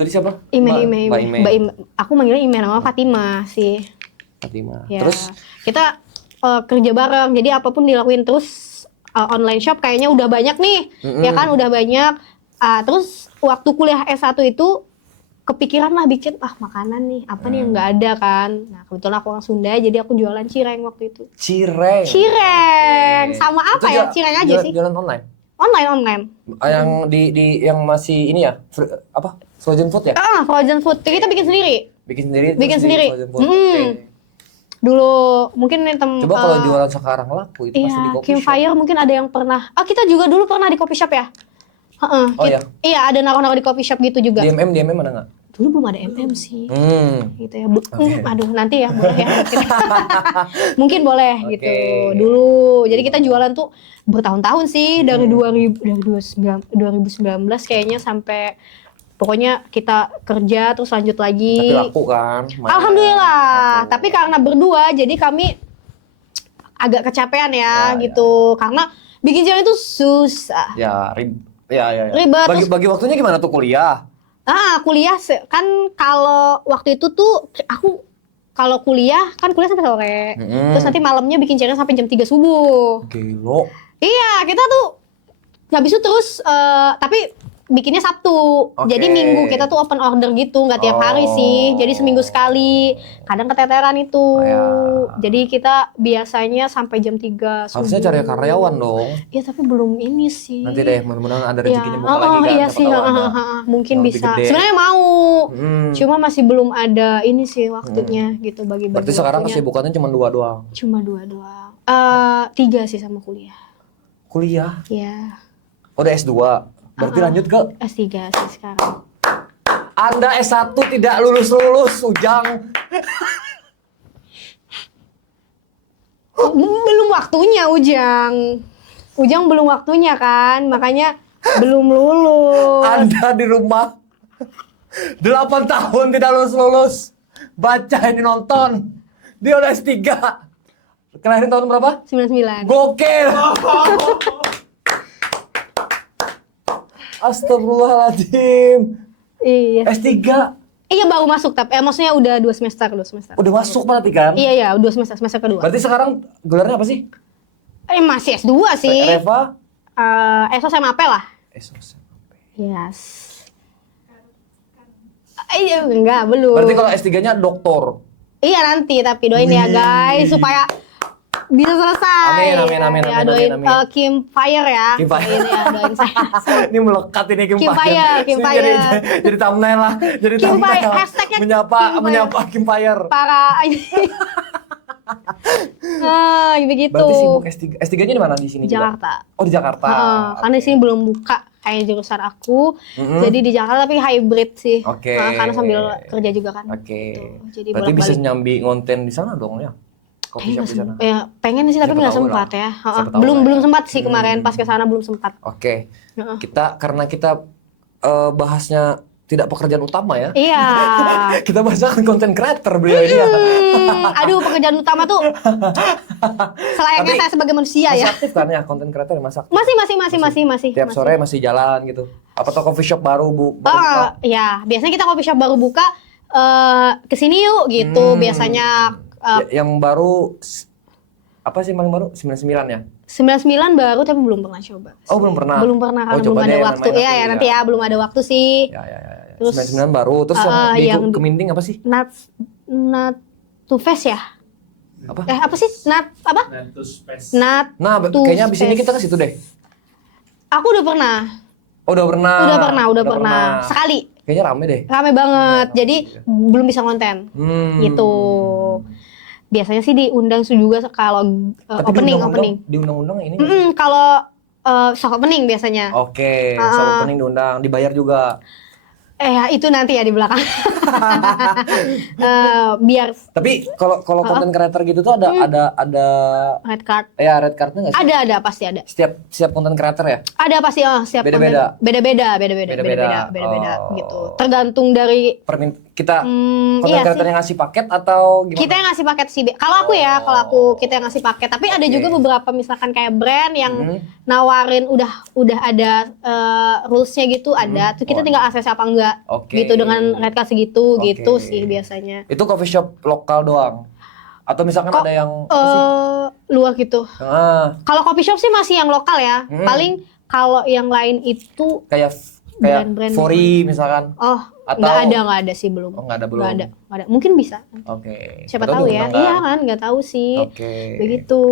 Tadi siapa? Mbak Ime. Aku manggilnya Ime, nama Fatima sih. Fatima. Ya. Terus kita kerja bareng, jadi apapun dilakuin. Terus online shop kayaknya udah banyak nih, ya kan udah banyak. Terus waktu kuliah S1 itu kepikiran lah bikin makanan nih, apa nih yang nggak ada kan. Nah kebetulan aku orang Sunda, jadi aku jualan cireng waktu itu. Cireng. Sama apa itu ya? Cireng aja sih. Jualan online. Online. Yang di yang masih ini ya, apa? Frozen food ya? Frozen food. Kita bikin sendiri. Bikin sendiri. Frozen food. Dulu mungkin coba kalau jualan sekarang laku itu pasti di coffee shop. Campfire mungkin ada yang pernah. Kita juga dulu pernah di coffee shop ya. Iya. Iya, ada naruh-naruh di coffee shop gitu juga. Di MM ada nggak? Dulu belum ada MM sih. Gitu ya. Aduh, nanti ya boleh ya. Mungkin boleh gitu. Dulu. Jadi kita jualan tuh bertahun-tahun sih dari 2019 kayaknya sampai pokoknya kita kerja terus lanjut lagi. Tapi laku kan? Alhamdulillah. Tapi karena berdua jadi kami agak kecapean ya gitu. Karena bikin cireng itu susah. Ribet. Bagi waktunya gimana tuh kuliah? Kuliah kan kalau waktu itu tuh aku kalau kuliah sampai sore. Terus nanti malamnya bikin cireng sampai jam 3 subuh. Gila. Iya, kita tuh habis itu terus tapi bikinnya Sabtu. Jadi Minggu kita tuh open order gitu, nggak tiap hari sih. Jadi seminggu sekali. Kadang keteteran itu. Jadi kita biasanya sampai jam 3 subuh. Harusnya cari karyawan dong. Iya, tapi belum ini sih. Nanti deh, mudah-mudahan ada rezekinya buka lagi kan. Iya sih, mungkin bisa. Sebenarnya mau. Cuma masih belum ada ini sih waktunya gitu bagi-bagi. Berarti sekarang kesibukannya cuma 2 doang. Cuma 2 doang. 3 sih sama kuliah. Kuliah? Iya. Udah S2. Berarti lanjut ke S3 sih sekarang. Anda S1 tidak lulus-lulus, Ujang. Belum waktunya, Ujang. Ujang belum waktunya kan, makanya belum lulus. Anda di rumah 8 tahun tidak lulus. Baca ini nonton. Dia udah S3. Kelahiran tahun berapa? 99. Gokil. Astagfirullahaladzim. Iya. S3. Iya baru masuk tapi maksudnya udah 2 semester. Udah masuk berarti kan? Iya 2 semester kedua. Berarti sekarang gelarnya apa sih? Masih S2 sih. Reva? SOSMAP lah. SOSMAP. Yes. Iya enggak belum. Berarti kalau S3-nya doktor. Iya nanti tapi doain ya guys supaya bisa selesai. Amin. Ya doain Kim Fire ya. Kim Fire. Doain ya doain saya. Ini melekat ini Kim Fire. Kim Fire. Jadi thumbnail lah. Jadi Kim thumbnail. Fire, hashtagnya menyapa Kim Fire. Para begitu. Berarti sibuk S3. S3-nya di mana di sini Jakarta. Juga? Oh, di Jakarta. Karena di sini belum buka kayak jurusan aku. Jadi di Jakarta tapi hybrid sih. Oke. Karena sambil kerja juga kan. Oke. Gitu. Jadi berarti bisa bolak-balik. nyambi konten di sana dong ya? Coffee shop di sana. Ya, pengen sih tapi Siapa nggak tahu sempat lah. ya. Siapa tahu lah Belum ya. sempat sih kemarin pas ke sana belum sempat. Oke. Karena kita bahasnya tidak pekerjaan utama ya. Iya. Kita bahasnya konten creator beliau ini ya. Aduh pekerjaan utama tuh selayaknya Tapi saya sebagai manusia Masih ya. aktif kan ya konten creator masih aktif. Masih. Tiap sore masih jalan gitu. Apa tuh coffee shop baru buka? Ya biasanya kita coffee shop baru buka kesini yuk gitu biasanya. Yang baru apa sih paling baru? 99 ya? 99 baru tapi belum pernah coba. Oh, belum pernah. Belum pernah karena belum coba ada deh waktu. main-main Iya ya nanti nanti ya belum ada waktu sih. Ya. Terus 99 baru. Terus yang di Keminding apa sih? Not to face ya? Apa? Apa sih? Apa? Natus Space. Not Nah, to kayaknya abis ini face. kita ke situ deh. Aku udah pernah. Oh, udah pernah. Sekali. Kayaknya rame deh. Rame banget. Jadi belum bisa konten. Gitu. Biasanya sih diundang juga kalau Tapi opening. di undang-undang ini. Kalau soft opening biasanya. Oke, soal opening diundang, dibayar juga. Itu nanti ya di belakang. Biar Tapi kalau konten creator gitu tuh ada red card. ya red cardnya nggak sih? Ada pasti ada. Setiap konten creator ya? Ada pasti siap Beda-beda? beda-beda Oh. gitu. Tergantung dari Kita konten iya creator sih. yang ngasih paket atau gimana? Kita yang ngasih paket sih. Kalau aku kita yang ngasih paket. Tapi ada juga beberapa misalkan kayak brand yang nawarin udah ada rules-nya gitu ada. Tuh kita tinggal akses apa enggak. Oke. Gitu dengan red card segitu Oke. gitu sih biasanya. Itu coffee shop lokal doang? Atau misalkan ada yang apa sih? Luar gitu. Kalau coffee shop sih masih yang lokal ya. Paling kalau yang lain itu Kayak brand-brand Fori misalkan? Atau nggak ada sih belum. Oh, nggak ada belum? Nggak ada. Mungkin bisa. Oke. Siapa tahu ya. Iya kan, nggak tahu sih. Oke. Begitu.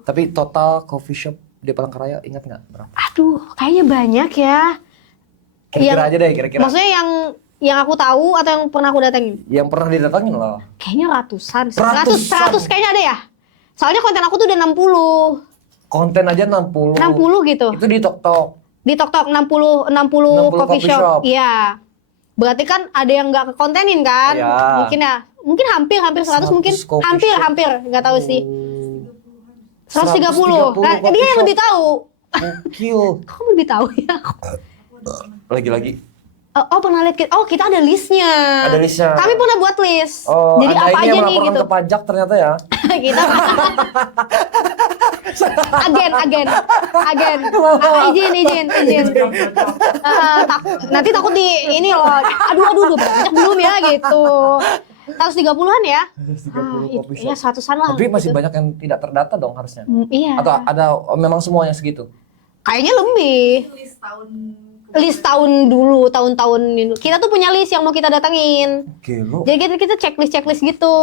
Tapi total coffee shop di Palangkaraya ingat nggak berapa? Aduh, kayaknya banyak ya. Kira-kira aja deh, kira-kira. Maksudnya yang aku tahu atau yang pernah aku datengin? Yang pernah didatangin loh. Kayaknya ratusan. Ratusan? 100 kayaknya ada ya. Soalnya konten aku tuh udah 60. Konten aja 60. 60 gitu. Itu di TokTok. Di TokTok 60 coffee shop. Iya. Berarti kan ada yang nggak kekontenin kan? Iya. Mungkin hampir 100 mungkin. 100 coffee Hampir nggak tahu sih. 130. Nah, coffee dia yang shop. lebih tahu. Gokil. Kok lebih tahu ya? Lagi-lagi. Oh pernah lihat kita ada listnya. Ada listnya. Kami pernah buat list. Oh, jadi ada apa ini aja yang nih melaporkan gitu. ke pajak ternyata ya. Kita agen. Izin. Nanti takut di ini loh. Aduh udah banyak belum ya gitu. 130-an ya? 130 coffee shop. Iya 100-an lah. Tapi masih gitu. banyak yang tidak terdata dong harusnya. Iya. Atau ada memang semuanya segitu? Kayaknya lebih. List tahun dulu, tahun-tahun ini. Kita tuh punya list yang mau kita datangin. Gelo. Jadi kita checklist gitu.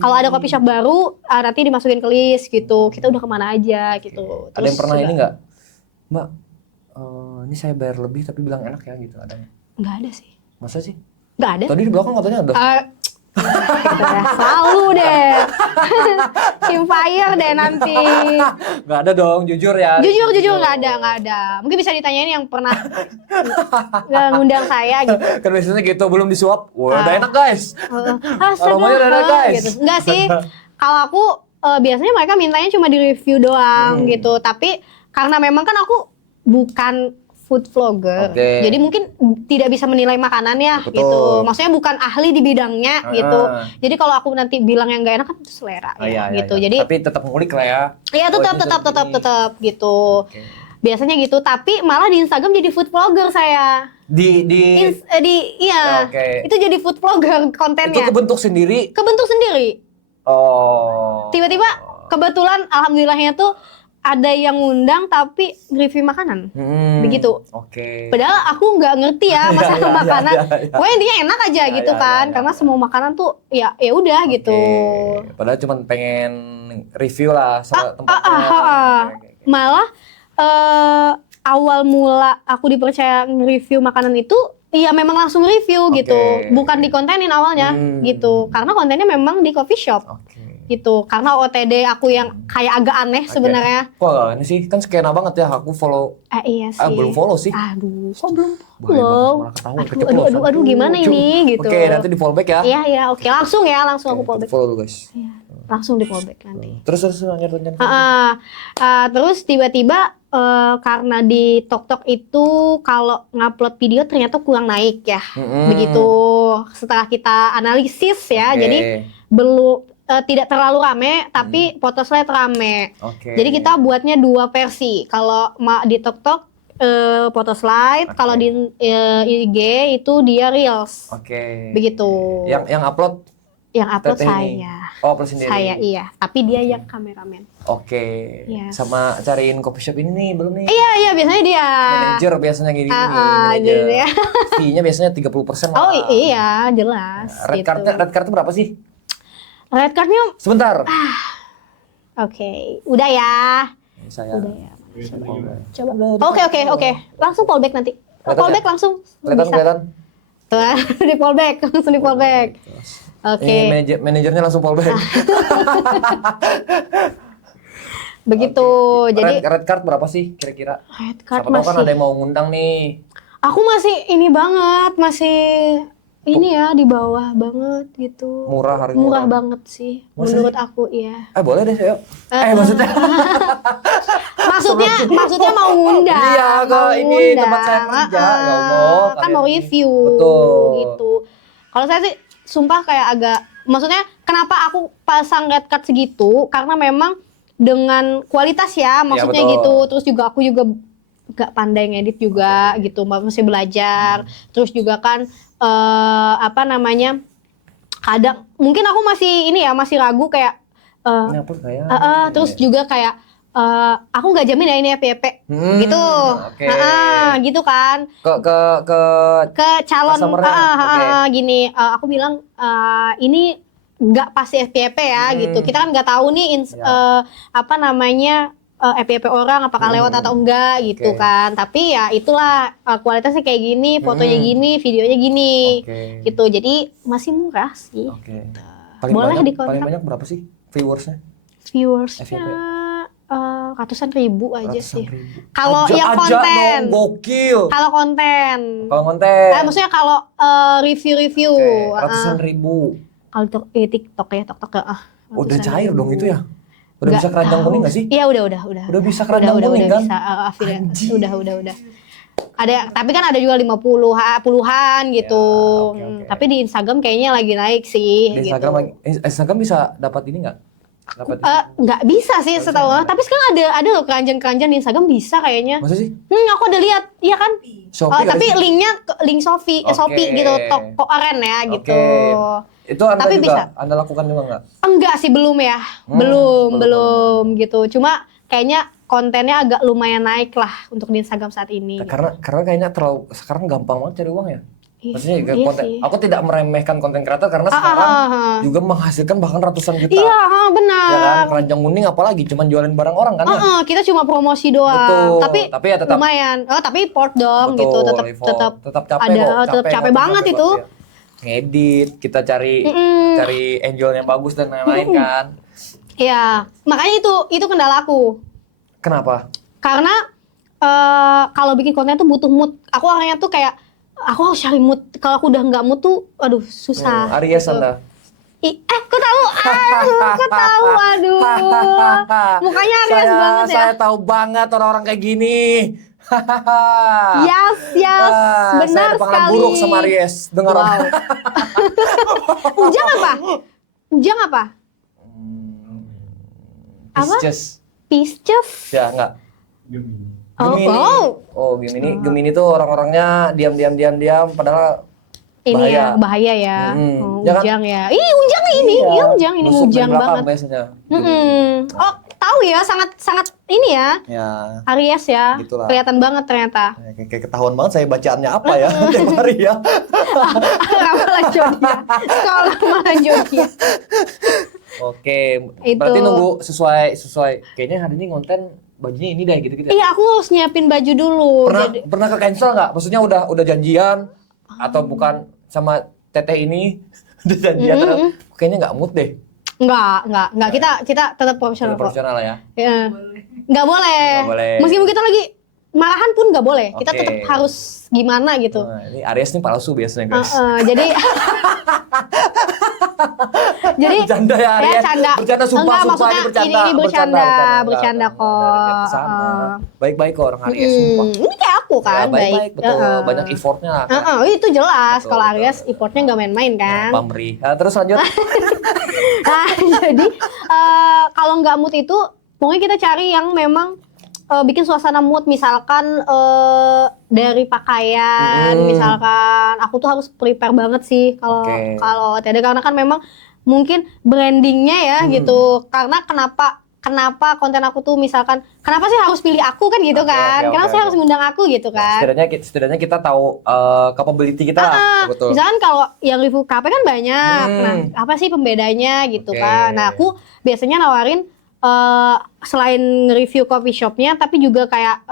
Kalau ada coffee shop baru, nanti dimasukin ke list gitu. Kita udah kemana aja gitu. Ada yang pernah ini nggak? Mbak, ini saya bayar lebih tapi bilang enak ya gitu ada? Nggak ada sih. Masa sih? Nggak ada. Tadi di belakang katanya ada. Selalu deh. Kim Fire deh nanti. Nggak ada dong, jujur ya. Jujur nggak ada. Mungkin bisa ditanyain yang pernah nggak ngundang saya gitu. Kan biasanya gitu, belum disuap. Wah, udah enak guys. Aromanya Aromanya udah enak guys. Gitu. Enggak sih. Kalau aku biasanya mereka mintanya cuma di review doang gitu. Tapi karena memang kan aku bukan food vlogger, jadi mungkin tidak bisa menilai makanan ya. Betul. Gitu. Maksudnya bukan ahli di bidangnya gitu. Jadi kalau aku nanti bilang yang nggak enak kan itu selera ya, gitu. Jadi tapi tetap ngulik lah ya. Iya tetap gitu. Biasanya gitu, tapi malah di Instagram jadi food vlogger saya. Itu jadi food vlogger kontennya. Itu kebentuk sendiri. Oh. Tiba-tiba kebetulan alhamdulillahnya tuh ada yang ngundang tapi review makanan, begitu. Padahal aku nggak ngerti ya masalah makanan. Pokoknya intinya enak aja gitu kan, karena semua makanan tuh ya udah gitu. Padahal cuma pengen review lah sama tempatnya. Malah awal mula aku dipercaya nge-review makanan itu, ya memang langsung review gitu, bukan dikontenin awalnya gitu, karena kontennya memang di coffee shop. Gitu, karena OTD aku yang kayak agak aneh sebenarnya. Wah ini sih kan skena banget ya, aku follow. Iya sih. Belum follow sih. Aduh, kok belum follow? Aduh, gimana ini gitu. Nanti di follow back ya. Iya, oke, langsung aku follow back. Follow dulu guys. Iya, langsung di follow back nanti. Terus lanjut. Terus tiba-tiba karena di TokTok itu kalau ngupload video ternyata kurang naik ya. Begitu setelah kita analisis ya, jadi belum tidak terlalu rame, tapi Photoslide rame. Jadi kita buatnya 2 versi. Kalau di TokTok Photoslide, kalau di IG itu dia Reels. Begitu. Yang upload? Yang upload saya. Upload sendiri. Saya iya, tapi dia yang kameramen. Yes. Sama cariin coffee shop ini nih, belum nih? Iya, biasanya dia. Manager biasanya gini. Jadi fee-nya biasanya 30% lah. Oh iya, jelas. Red card berapa sih? Red card-nya sebentar. Udah ya. Saya. Udah ya. Coba. Oke. Langsung fallback nanti. Fallback langsung. Kelihatan. Tuh, di fallback, langsung di fallback. Manajernya langsung fallback. Begitu. Jadi red card berapa sih kira-kira? Red card masih. Kan ada yang mau ngundang nih. Aku masih ini banget, masih ini ya di bawah banget gitu. Murah banget sih. Menurut aku iya. Boleh deh yuk. Maksudnya mau ngundang. Iya, kalau ini tempat saya kerja. Ya Allah. Kan mau review. Betul. Gitu. Kalau saya sih sumpah kayak agak, maksudnya kenapa aku pasang red card segitu? Karena memang dengan kualitas ya, maksudnya gitu. Terus juga aku juga gak pandai ngedit juga gitu, masih belajar. Terus juga kan kadang mungkin aku masih ragu kayak terus juga kayak aku nggak jamin ya ini FYP gitu. Gitu kan ke calon gini, aku bilang ini nggak pasti FYP ya gitu, kita kan nggak tahu nih FYP orang apakah lewat atau enggak gitu kan. Tapi ya itulah kualitasnya kayak gini, fotonya gini, videonya gini gitu. Jadi masih murah sih. Boleh dikontrak. Paling banyak berapa sih viewersnya? Ratusan ribu aja sih. Kalau yang konten. Gokil. Kalau konten. Maksudnya kalau review. Ratusan ribu. Kalau TikTok ya, udah cair dong itu ya. Udah bisa keranjang kuning gak sih? Iya udah. Udah bisa keranjang kuning kan? Udah bisa. Ada, tapi kan ada juga 50-an gitu. Tapi di Instagram kayaknya lagi naik sih. Di Instagram bisa dapat ini nggak? Nggak bisa sih setahu. Tapi sekarang ada loh keranjang-keranjang di Instagram bisa kayaknya. Masa sih? Aku udah lihat, iya kan? Tapi linknya link Shopee gitu, toko Oren ya gitu. Itu Anda tapi juga, bisa. Anda lakukan juga nggak? Enggak sih, belum ya. Belum gitu. Cuma kayaknya kontennya agak lumayan naik lah untuk di Instagram saat ini. Karena kayaknya sekarang gampang banget cari uang ya. Maksudnya konten. Sih. Aku tidak meremehkan konten kreator karena sekarang juga menghasilkan bahkan ratusan juta. Iya, benar. Ya kan, keranjang kuning apalagi cuman jualin barang orang kan ya. Kita cuma promosi doang. Betul. Tapi ya tetap lumayan. Tapi port dong. Betul, gitu. Tetap capek ada, tetap capek banget itu. Ya. Ngedit, kita cari angle yang bagus dan lain-lain kan. Iya, makanya itu kendala aku. Kenapa? Karena kalau bikin konten tuh butuh mood. Aku orangnya tuh kayak aku harus cari mood. Kalau aku udah nggak mood tuh, aduh susah. Aries gitu. Anda. Kok tahu? Kok tahu? Aduh. Mukanya Aries banget ya. Saya tahu banget orang-orang kayak gini. Yes, benar saya ada pengalaman sekali. buruk sama Aries. Dengar Wow. Ujang apa? Ujang apa? Apa? Pisces. Ya, enggak. Gemini. Gemini tuh orang-orangnya diam padahal Ini bahaya. bahaya ya. Ya kan? Ujang ya. Ujang ini. Iya, Ujang ini Nusuk dari Ujang belakang banget. biasanya. Oh, tahu ya, sangat ini ya. Ya. Aries ya. Gitulah. Kelihatan banget ternyata. Kayak ketahuan banget saya bacaannya apa ya tiap hari ya. Ramalan zodiak. Sekolah ramalan zodiak. Oke, Itu. berarti nunggu sesuai. Kayaknya hari ini konten bajunya ini deh gitu-gitu. Iya, aku harus nyiapin baju dulu. Pernah ke cancel nggak? Maksudnya udah janjian atau bukan sama teteh ini udah janjian terus kayaknya nggak mood deh. Enggak. Kita tetap profesional kok. Profesional ya. Ya. Nggak boleh. Nggak boleh. Meskipun kita lagi marahan pun nggak boleh. Kita Oke. tetap harus gimana gitu. Nah, ini Aries nih palsu biasanya guys. Jadi Bercanda ya Aries. canda. Bercanda sumpah Enggak, sumpah maksudnya ini bercanda. bercanda kok. Sama. Baik-baik kok orang Aries sumpah. Ini kayak aku kan, Ya, baik-baik betul. Banyak effortnya lah. Itu jelas. Betul, Kalau betul. Aries effortnya nggak main-main kan. Pamrih. Terus lanjut. Nah, jadi kalau nggak mood itu, pokoknya kita cari yang memang bikin suasana mood. Misalkan dari pakaian, misalkan aku tuh harus prepare banget sih kalau tidak, karena kan memang mungkin brandingnya ya gitu. Karena kenapa konten aku tuh misalkan kenapa sih harus pilih aku kan gitu kan? Kenapa sih harus ngundang aku gitu kan? Setidaknya kita tahu capability kita lah. Betul. Misalkan kalau yang review KP kan banyak. Nah, apa sih pembedanya gitu kan? Nah, aku biasanya nawarin selain nge-review coffee shopnya, tapi juga kayak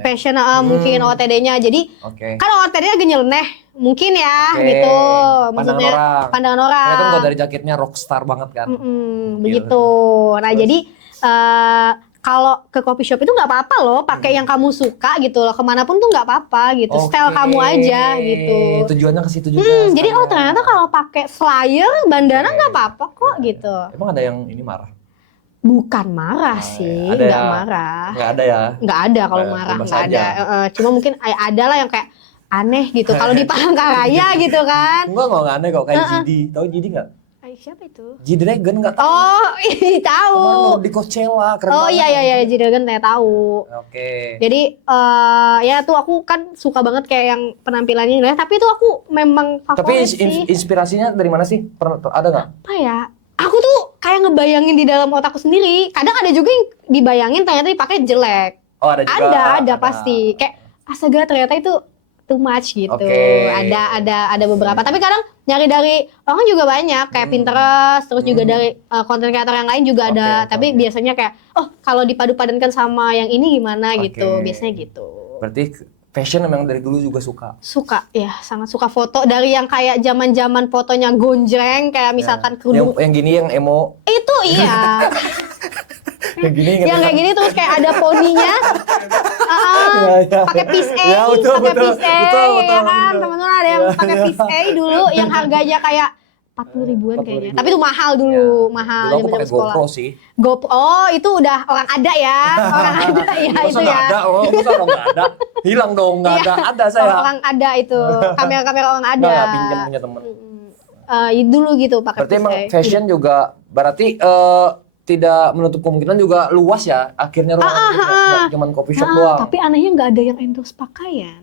fashion mungkin OOTD-nya. Jadi kan OOTD-nya agak nyeleneh mungkin ya gitu. Maksudnya pandangan orang. Karena kan kalau dari jaketnya rockstar banget kan. Begitu. Nah, jadi kalau ke coffee shop itu nggak apa-apa loh, pakai yang kamu suka gitu loh, kemanapun tuh nggak apa-apa gitu, style kamu aja gitu. Tujuannya ke situ juga. Jadi ternyata kalau pakai flyer bandana nggak apa-apa kok gitu. Emang ada yang ini marah? Bukan marah sih, ada nggak ya? marah. Nggak ada ya? Nggak ada kalau marah, nggak ada. Cuma mungkin ada lah yang kayak aneh gitu. Kalau di Palangkaraya gitu kan. Enggak aneh kok, kayak GD. Tahu GD nggak? Siapa itu? G-Dragon nggak tahu? Oh, tahu. Kemarin di Coachella, keren banget. Iya, G-Dragon saya tahu. Oke. Jadi ya tuh aku kan suka banget kayak yang penampilannya, tapi itu aku memang Tapi favorit sih. inspirasinya dari mana sih? Ada nggak? Apa ya? Aku tuh kayak ngebayangin di dalam otakku sendiri. Kadang ada juga yang dibayangin ternyata dipakai jelek. Oh, ada juga. Ada pasti. Kayak astaga ternyata itu too much gitu. Ada beberapa. Tapi kadang nyari dari orang juga banyak kayak Pinterest, terus juga dari konten kreator yang lain juga ada. Tapi biasanya kayak kalau dipadu-padankan sama yang ini gimana gitu. Biasanya gitu. Berarti fashion memang dari dulu juga suka. Suka, ya sangat suka foto dari yang kayak zaman-zaman fotonya gonjreng kayak misalkan kerudung. Yang gini yang emo. Itu iya. Yang gini yang kayak gini terus kayak ada poninya. Pakai piece A, Ya, betul, pakai betul, piece A, betul, ya betul, kan? betul. Temen-temen ada yang pakai piece A dulu yang harganya kayak 40 ribuan kayaknya. Tapi itu mahal dulu, mahal Dulu aku zaman pakai sekolah. GoPro sih. Oh, itu udah orang ada ya. Orang ada ya Masa itu nggak ya. ada? Masa orang nggak ada? Hilang dong, nggak ada. Ada saya. Orang ada itu. Kamera-kamera orang ada. Nggak pinjam punya temen. Dulu gitu pakai Berarti piece emang A. fashion juga berarti tidak menutup kemungkinan juga luas ya. Akhirnya nggak cuma coffee shop doang. Tapi anehnya nggak ada yang endorse pakaian.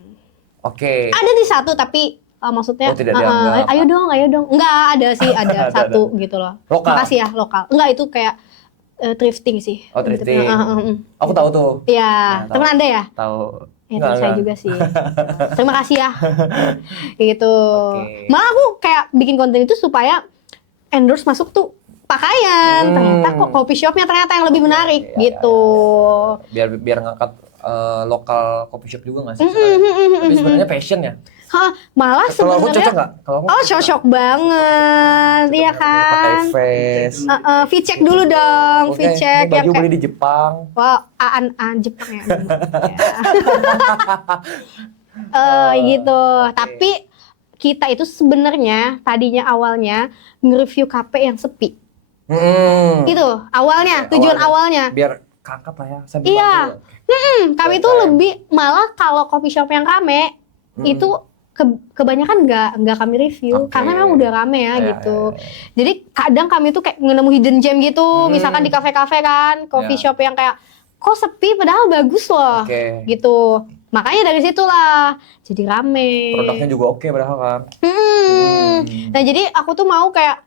Oke. Ada di satu tapi maksudnya tidak dianggap. ayo dong. Enggak, ada sih, ada satu gitu loh. Lokal? Makasih ya, lokal. Enggak, itu kayak thrifting sih. Oh, thrifting. Aku tahu tuh. Iya, Nah, teman Anda ya? Tahu. Ya, teman saya juga sih. Terima kasih ya. Gitu. Oke. Malah aku kayak bikin konten itu supaya endorse masuk tuh pakaian. Ternyata kok coffee shopnya ternyata yang lebih menarik gitu. Biar ngangkat lokal coffee shop juga nggak sih? Tapi sebenarnya fashion ya. Malah Kalau aku cocok sebenarnya nggak? Kalau aku cocok banget, iya kan? pakai vest. Fit check dulu dong, Oke, fit check ini baju yang kayak beli di Jepang. wow, Jepang ya. Gitu. Tapi kita itu sebenarnya tadinya awalnya nge-review kafe yang sepi. Itu awalnya, tujuan awalnya. Biar kakak lah ya. Iya. Kami tuh lebih malah kalau coffee shop yang rame itu kebanyakan nggak kami review karena memang udah rame ya gitu. Jadi kadang kami tuh kayak nemu hidden gem gitu, misalkan di kafe-kafe kan, coffee shop yang kayak kok sepi padahal bagus loh, gitu. Makanya dari situlah jadi rame. Produknya juga oke padahal kan. Nah jadi aku tuh mau kayak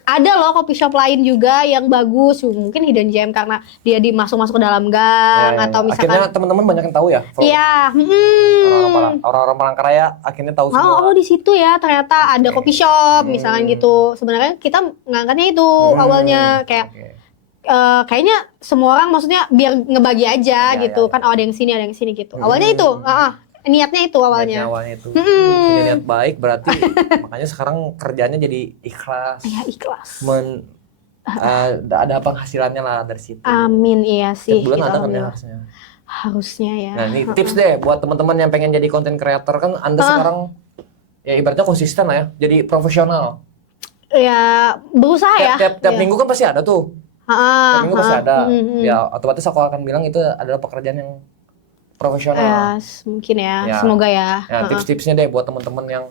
ada loh coffee shop lain juga yang bagus, mungkin hidden gem karena dia masuk ke dalam gang atau misalkan. Akhirnya teman-teman banyak yang tahu ya. Iya. Orang-orang Palangkaraya akhirnya tahu semua. Oh di situ ya ternyata ada coffee shop misalkan gitu. Sebenarnya kita ngangkatnya itu awalnya kayak. Kayaknya semua orang maksudnya biar ngebagi aja gitu kan, ada yang sini gitu. Awalnya itu, niatnya itu awalnya. Awalnya itu. Punya niat baik berarti makanya sekarang kerjanya jadi ikhlas. Iya ikhlas. Ada penghasilannya lah dari situ. Amin, iya sih. Setiap bulan gitu, ada kan ya harusnya. Harusnya ya. Nah ini tips deh buat teman-teman yang pengen jadi content creator kan Anda sekarang ya ibaratnya konsisten lah ya, jadi profesional. Ya berusaha ya. Tiap minggu kan pasti ada tuh. Tiap minggu pasti ada. Ya otomatis aku akan bilang itu adalah pekerjaan yang profesional. Ya, mungkin ya. Semoga ya. Ya tips-tipsnya deh buat teman-teman yang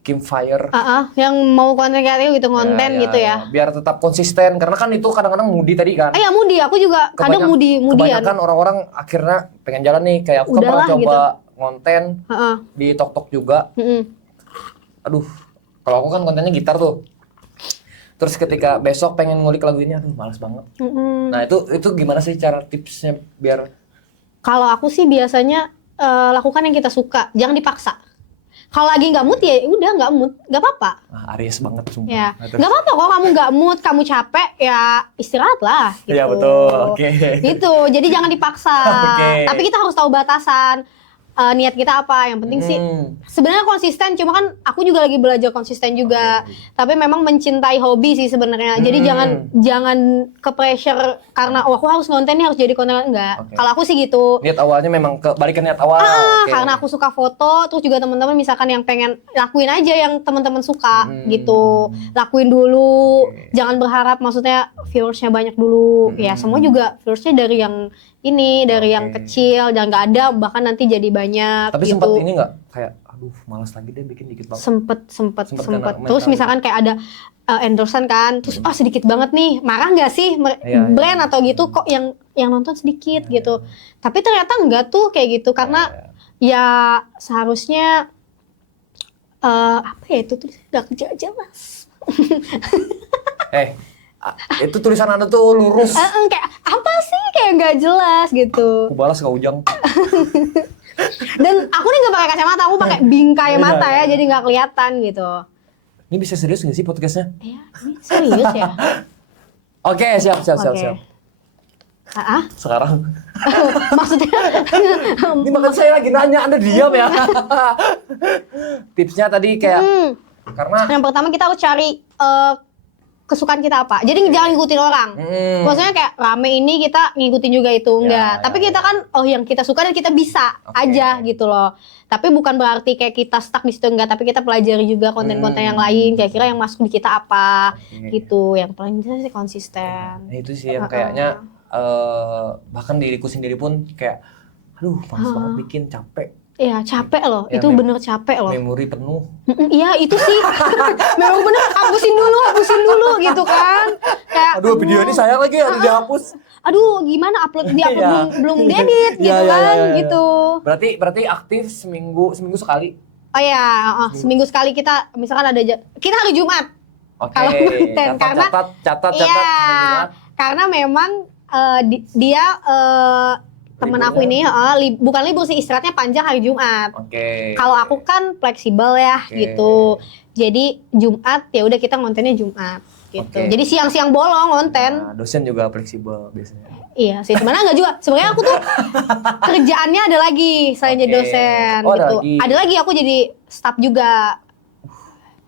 campfire. Yang mau konten kreatif gitu, konten gitu ya. Biar tetap konsisten karena kan itu kadang-kadang moody tadi kan. Iya moody, aku juga kadang moody-moodyan. Kebanyakan orang-orang akhirnya pengen jalan nih, kayak aku kan pernah coba gitu. konten di TokTok juga. Aduh, kalau aku kan kontennya gitar tuh. Terus ketika besok pengen ngulik lagu ini, aduh malas banget. Nah itu gimana sih cara tipsnya biar? Kalau aku sih biasanya lakukan yang kita suka, jangan dipaksa. Kalau lagi nggak mood ya udah nggak mood, nggak apa-apa. Aries banget sumpah. Ya, nggak apa-apa kok kamu nggak mood, kamu capek ya istirahat lah. Gitu. Iya betul, oke. Gitu, jadi jangan dipaksa. Tapi kita harus tahu batasan. Niat kita apa, yang penting sih sebenarnya konsisten, cuma kan aku juga lagi belajar konsisten juga, tapi memang mencintai hobi sih sebenarnya. Jadi jangan ke pressure karena aku harus konten nih, harus jadi konten, enggak. Kalau aku sih gitu. Niat awalnya memang balik ke niat awal. Karena aku suka foto, terus juga teman-teman misalkan yang pengen lakuin aja yang teman-teman suka gitu, lakuin dulu. Jangan berharap maksudnya viewersnya banyak dulu, ya semua juga viewersnya dari yang dari yang kecil dan nggak ada bahkan nanti jadi banyak. Tapi gitu. Sempat ini nggak kayak aduh malas lagi deh bikin dikit banget. Sempet. Terus misalkan kayak ada endorsean kan, terus sedikit banget nih, marah nggak sih brand atau gitu, kok yang nonton sedikit gitu. Tapi ternyata nggak tuh kayak gitu karena ya seharusnya apa ya itu tuh nggak kerja aja mas. Itu tulisan Anda tuh lurus. Kayak apa sih, kayak nggak jelas gitu. Aku balas ke Ujang. Dan aku nih nggak pakai kacamata, aku pakai bingkai mata ya, jadi nggak kelihatan gitu. Ini bisa serius nggak sih podcastnya? Iya, ini serius ya. Oke, siap. Sekarang. Maksudnya? Ini makan saya lagi nanya, Anda diam ya. Tipsnya tadi kayak karena yang pertama kita harus cari kesukaan kita apa. Jadi jangan ngikutin orang. Maksudnya kayak rame ini kita ngikutin juga itu, enggak. Tapi kita kan yang kita suka dan kita bisa aja gitu loh. Tapi bukan berarti kayak kita stuck di situ, enggak. Tapi kita pelajari juga konten-konten yang lain. Kira-kira yang masuk di kita apa gitu. Yang paling bisa sih konsisten. Nah, itu sih yang kayaknya bahkan diriku sendiri pun kayak aduh malas banget bikin, capek. Iya capek loh, itu bener capek loh. Memori penuh. Iya itu sih, memang bener hapusin dulu gitu kan. Kayak, aduh video ini sayang lagi harus dihapus. Aduh gimana diupload belum diedit gitu kan gitu. Berarti aktif seminggu sekali. Oh iya, seminggu sekali kita misalkan ada kita hari Jumat. Kalau konten karena catat. Karena memang dia temen aku ini bukan libur sih, istirahatnya panjang hari Jumat. Kalau aku kan fleksibel ya gitu. Jadi Jumat ya udah kita kontennya Jumat gitu. Jadi siang-siang bolong konten. Nah, dosen juga fleksibel biasanya. Iya sih, sebenarnya enggak juga. Sebenarnya aku tuh kerjaannya ada lagi selain jadi dosen gitu. Ada lagi aku jadi staff juga.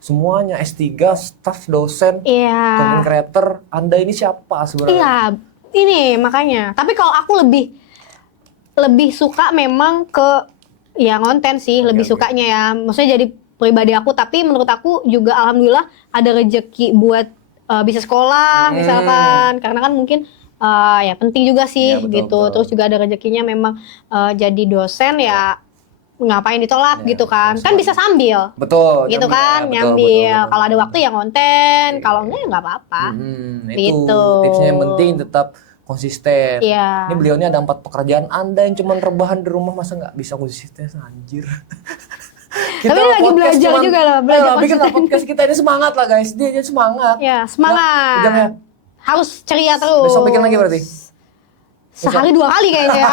Semuanya S3, staff, dosen, content creator. Anda ini siapa sebenarnya? Iya, ini makanya. Tapi kalau aku lebih suka memang ke Ya ngonten sih, lebih Oke. sukanya ya. Maksudnya jadi pribadi aku, tapi menurut aku juga alhamdulillah ada rezeki buat bisa sekolah misalkan. Karena kan mungkin ya penting juga sih Ya, betul, gitu. betul. Terus juga ada rezekinya memang jadi dosen ya ngapain ditolak Ya, gitu kan. betul Kan bisa sambil. Betul. Gitu nyambil, kan, ya, betul, nyambil. betul, Kalau ada betul. waktu ya ngonten, Oke. kalau enggak ya nggak apa-apa. Itu Gitu. tipsnya yang penting tetap konsisten. Iya. Ini beliau ini ada 4 pekerjaan, Anda yang cuma rebahan di rumah masa nggak bisa konsisten, anjir. Tapi ini lagi podcast belajar juga loh, belajar ayolah, bikin lah konsisten. podcast kita ini semangat lah guys, dia aja semangat. Ya, semangat. Jangan ya. Harus ceria terus. Besok bikin lagi berarti? Sehari 2 kali kayaknya ya.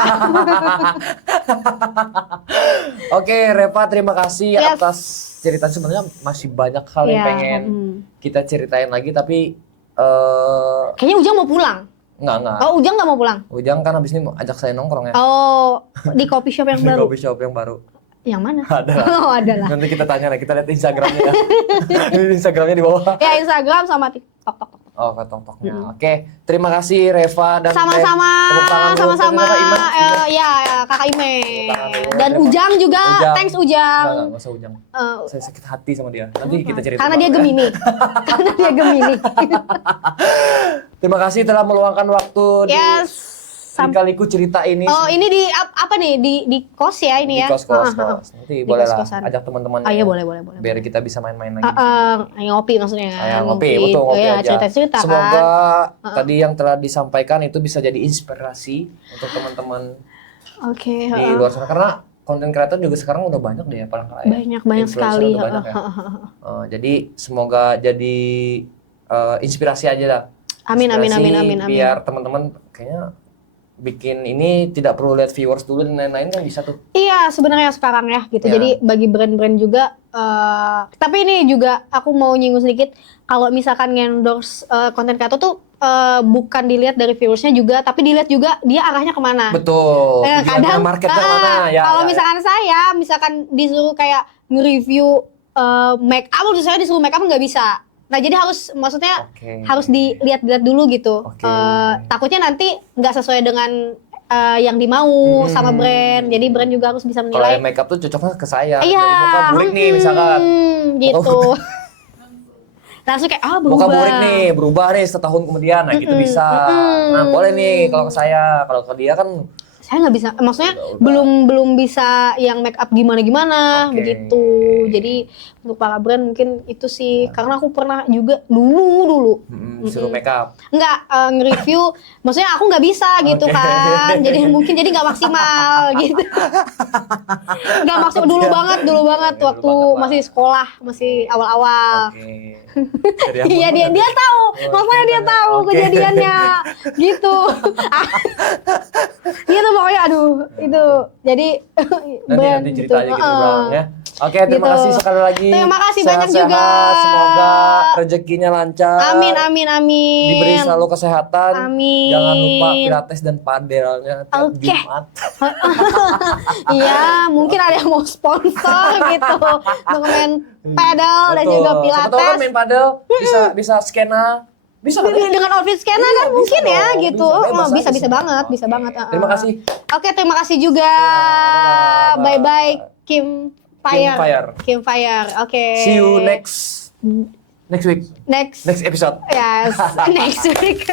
Oke, Reva, terima kasih Yes. atas cerita. Sebenarnya masih banyak hal yang Iya, pengen kita ceritain lagi, tapi Kayaknya Ujang mau pulang. enggak. Oh, Ujang nggak mau pulang? Ujang kan habis ini mau ajak saya nongkrong ya. Oh, di coffee shop yang Di baru. coffee shop yang baru. Yang mana? Ada. Oh, ada lah. Nanti kita tanya lah, kita lihat Instagramnya ya. Ini Instagramnya di bawah. Ya, Instagram sama TikTok. Oh, ketok-toknya. Oke, terima kasih Reva dan Sama-sama, Tepuk tangan dulu. sama-sama. Kakak Iman. Ya, Kakak Ime. Tepuk tangan dulu. Dan Reva. Ujang juga. Thanks Ujang. Enggak usah Ujang. Eh, Saya sakit hati sama dia. Nanti kita cerita. Karena dia Gemini. Karena dia Gemini. Terima kasih telah meluangkan waktu Yes. di Lika-Liku cerita ini. Oh, ini di apa nih? Di kos ya ini ya? Di kos-kos. Nanti Di boleh lah kos-kosan. ajak teman-teman. Oh iya, boleh. Biar kita bisa main-main lagi. Ngopi maksudnya. Ya, ngopi, betul ngopi ya, aja. cerita-cerita Semoga kan. tadi yang telah disampaikan itu bisa jadi inspirasi untuk teman-teman Oke, di luar sana. Karena konten kreator juga sekarang udah banyak deh ya, banyak Influencer sekali. udah banyak ya. Jadi semoga jadi inspirasi aja lah. Amin. Inspirasi biar teman-teman kayaknya bikin ini tidak perlu lihat viewers dulu dan lain-lain kan bisa tuh. Iya, sebenarnya sekarang ya gitu. Ya. Jadi bagi brand-brand juga tapi ini juga aku mau nyinggung sedikit kalau misalkan endorse konten kreator tuh bukan dilihat dari viewersnya juga, tapi dilihat juga dia arahnya kemana. Betul. Kadang marketnya mana ya. kalau misalkan disuruh kayak nge-review make up, terus saya disuruh make up nggak bisa. Nah jadi maksudnya harus dilihat-lihat dulu gitu. Oke. Takutnya nanti nggak sesuai dengan yang dimau sama brand. Jadi brand juga harus bisa Kalau menilai. yang makeup tuh cocoknya ke saya. Iya. Jadi muka burik nih misalkan. Gitu. Langsung kayak Muka berubah. burik nih, berubah nih setahun kemudian. Nah gitu bisa. Nah boleh nih kalau ke saya. Kalau ke dia kan Saya nggak bisa, maksudnya Udah. belum bisa yang make up gimana Oke. begitu. Jadi untuk para brand mungkin itu sih, karena aku pernah juga dulu disuruh makeup. nggak nge-review, maksudnya aku nggak bisa gitu Oke. kan. Jadi mungkin nggak maksimal gitu. Nggak maksimal dulu banget Dulu waktu banget lah. masih sekolah, masih awal-awal. Oke. Iya dia tahu, maksudnya dia tahu Oke. kejadiannya gitu. Gitu pokoknya aduh itu jadi Nanti cerita aja gitu bang ya. Oke, terima Gitu. kasih sekali lagi. Terima kasih banyak Sehat-sehat, juga. Semoga rezekinya lancar. Amin. Diberi selalu kesehatan. Amin. Jangan lupa pilates dan padelnya tiap Oke. Jumat. Iya, mungkin ada yang mau sponsor gitu untuk main pedal dan Betul. juga Siapa tahu kan pilates. main padel bisa skena. Bisa kan? Dengan outfit skena Iya, kan bisa mungkin ya dong, gitu. bisa. Bebas Bisa aja bisa sih. banget, bisa Oke. banget. Terima kasih. Oke, terima kasih juga. dadah. Bye bye Kim Fire. Kim Fire. Oke. See you next week. Next Next episode. Yes, next week.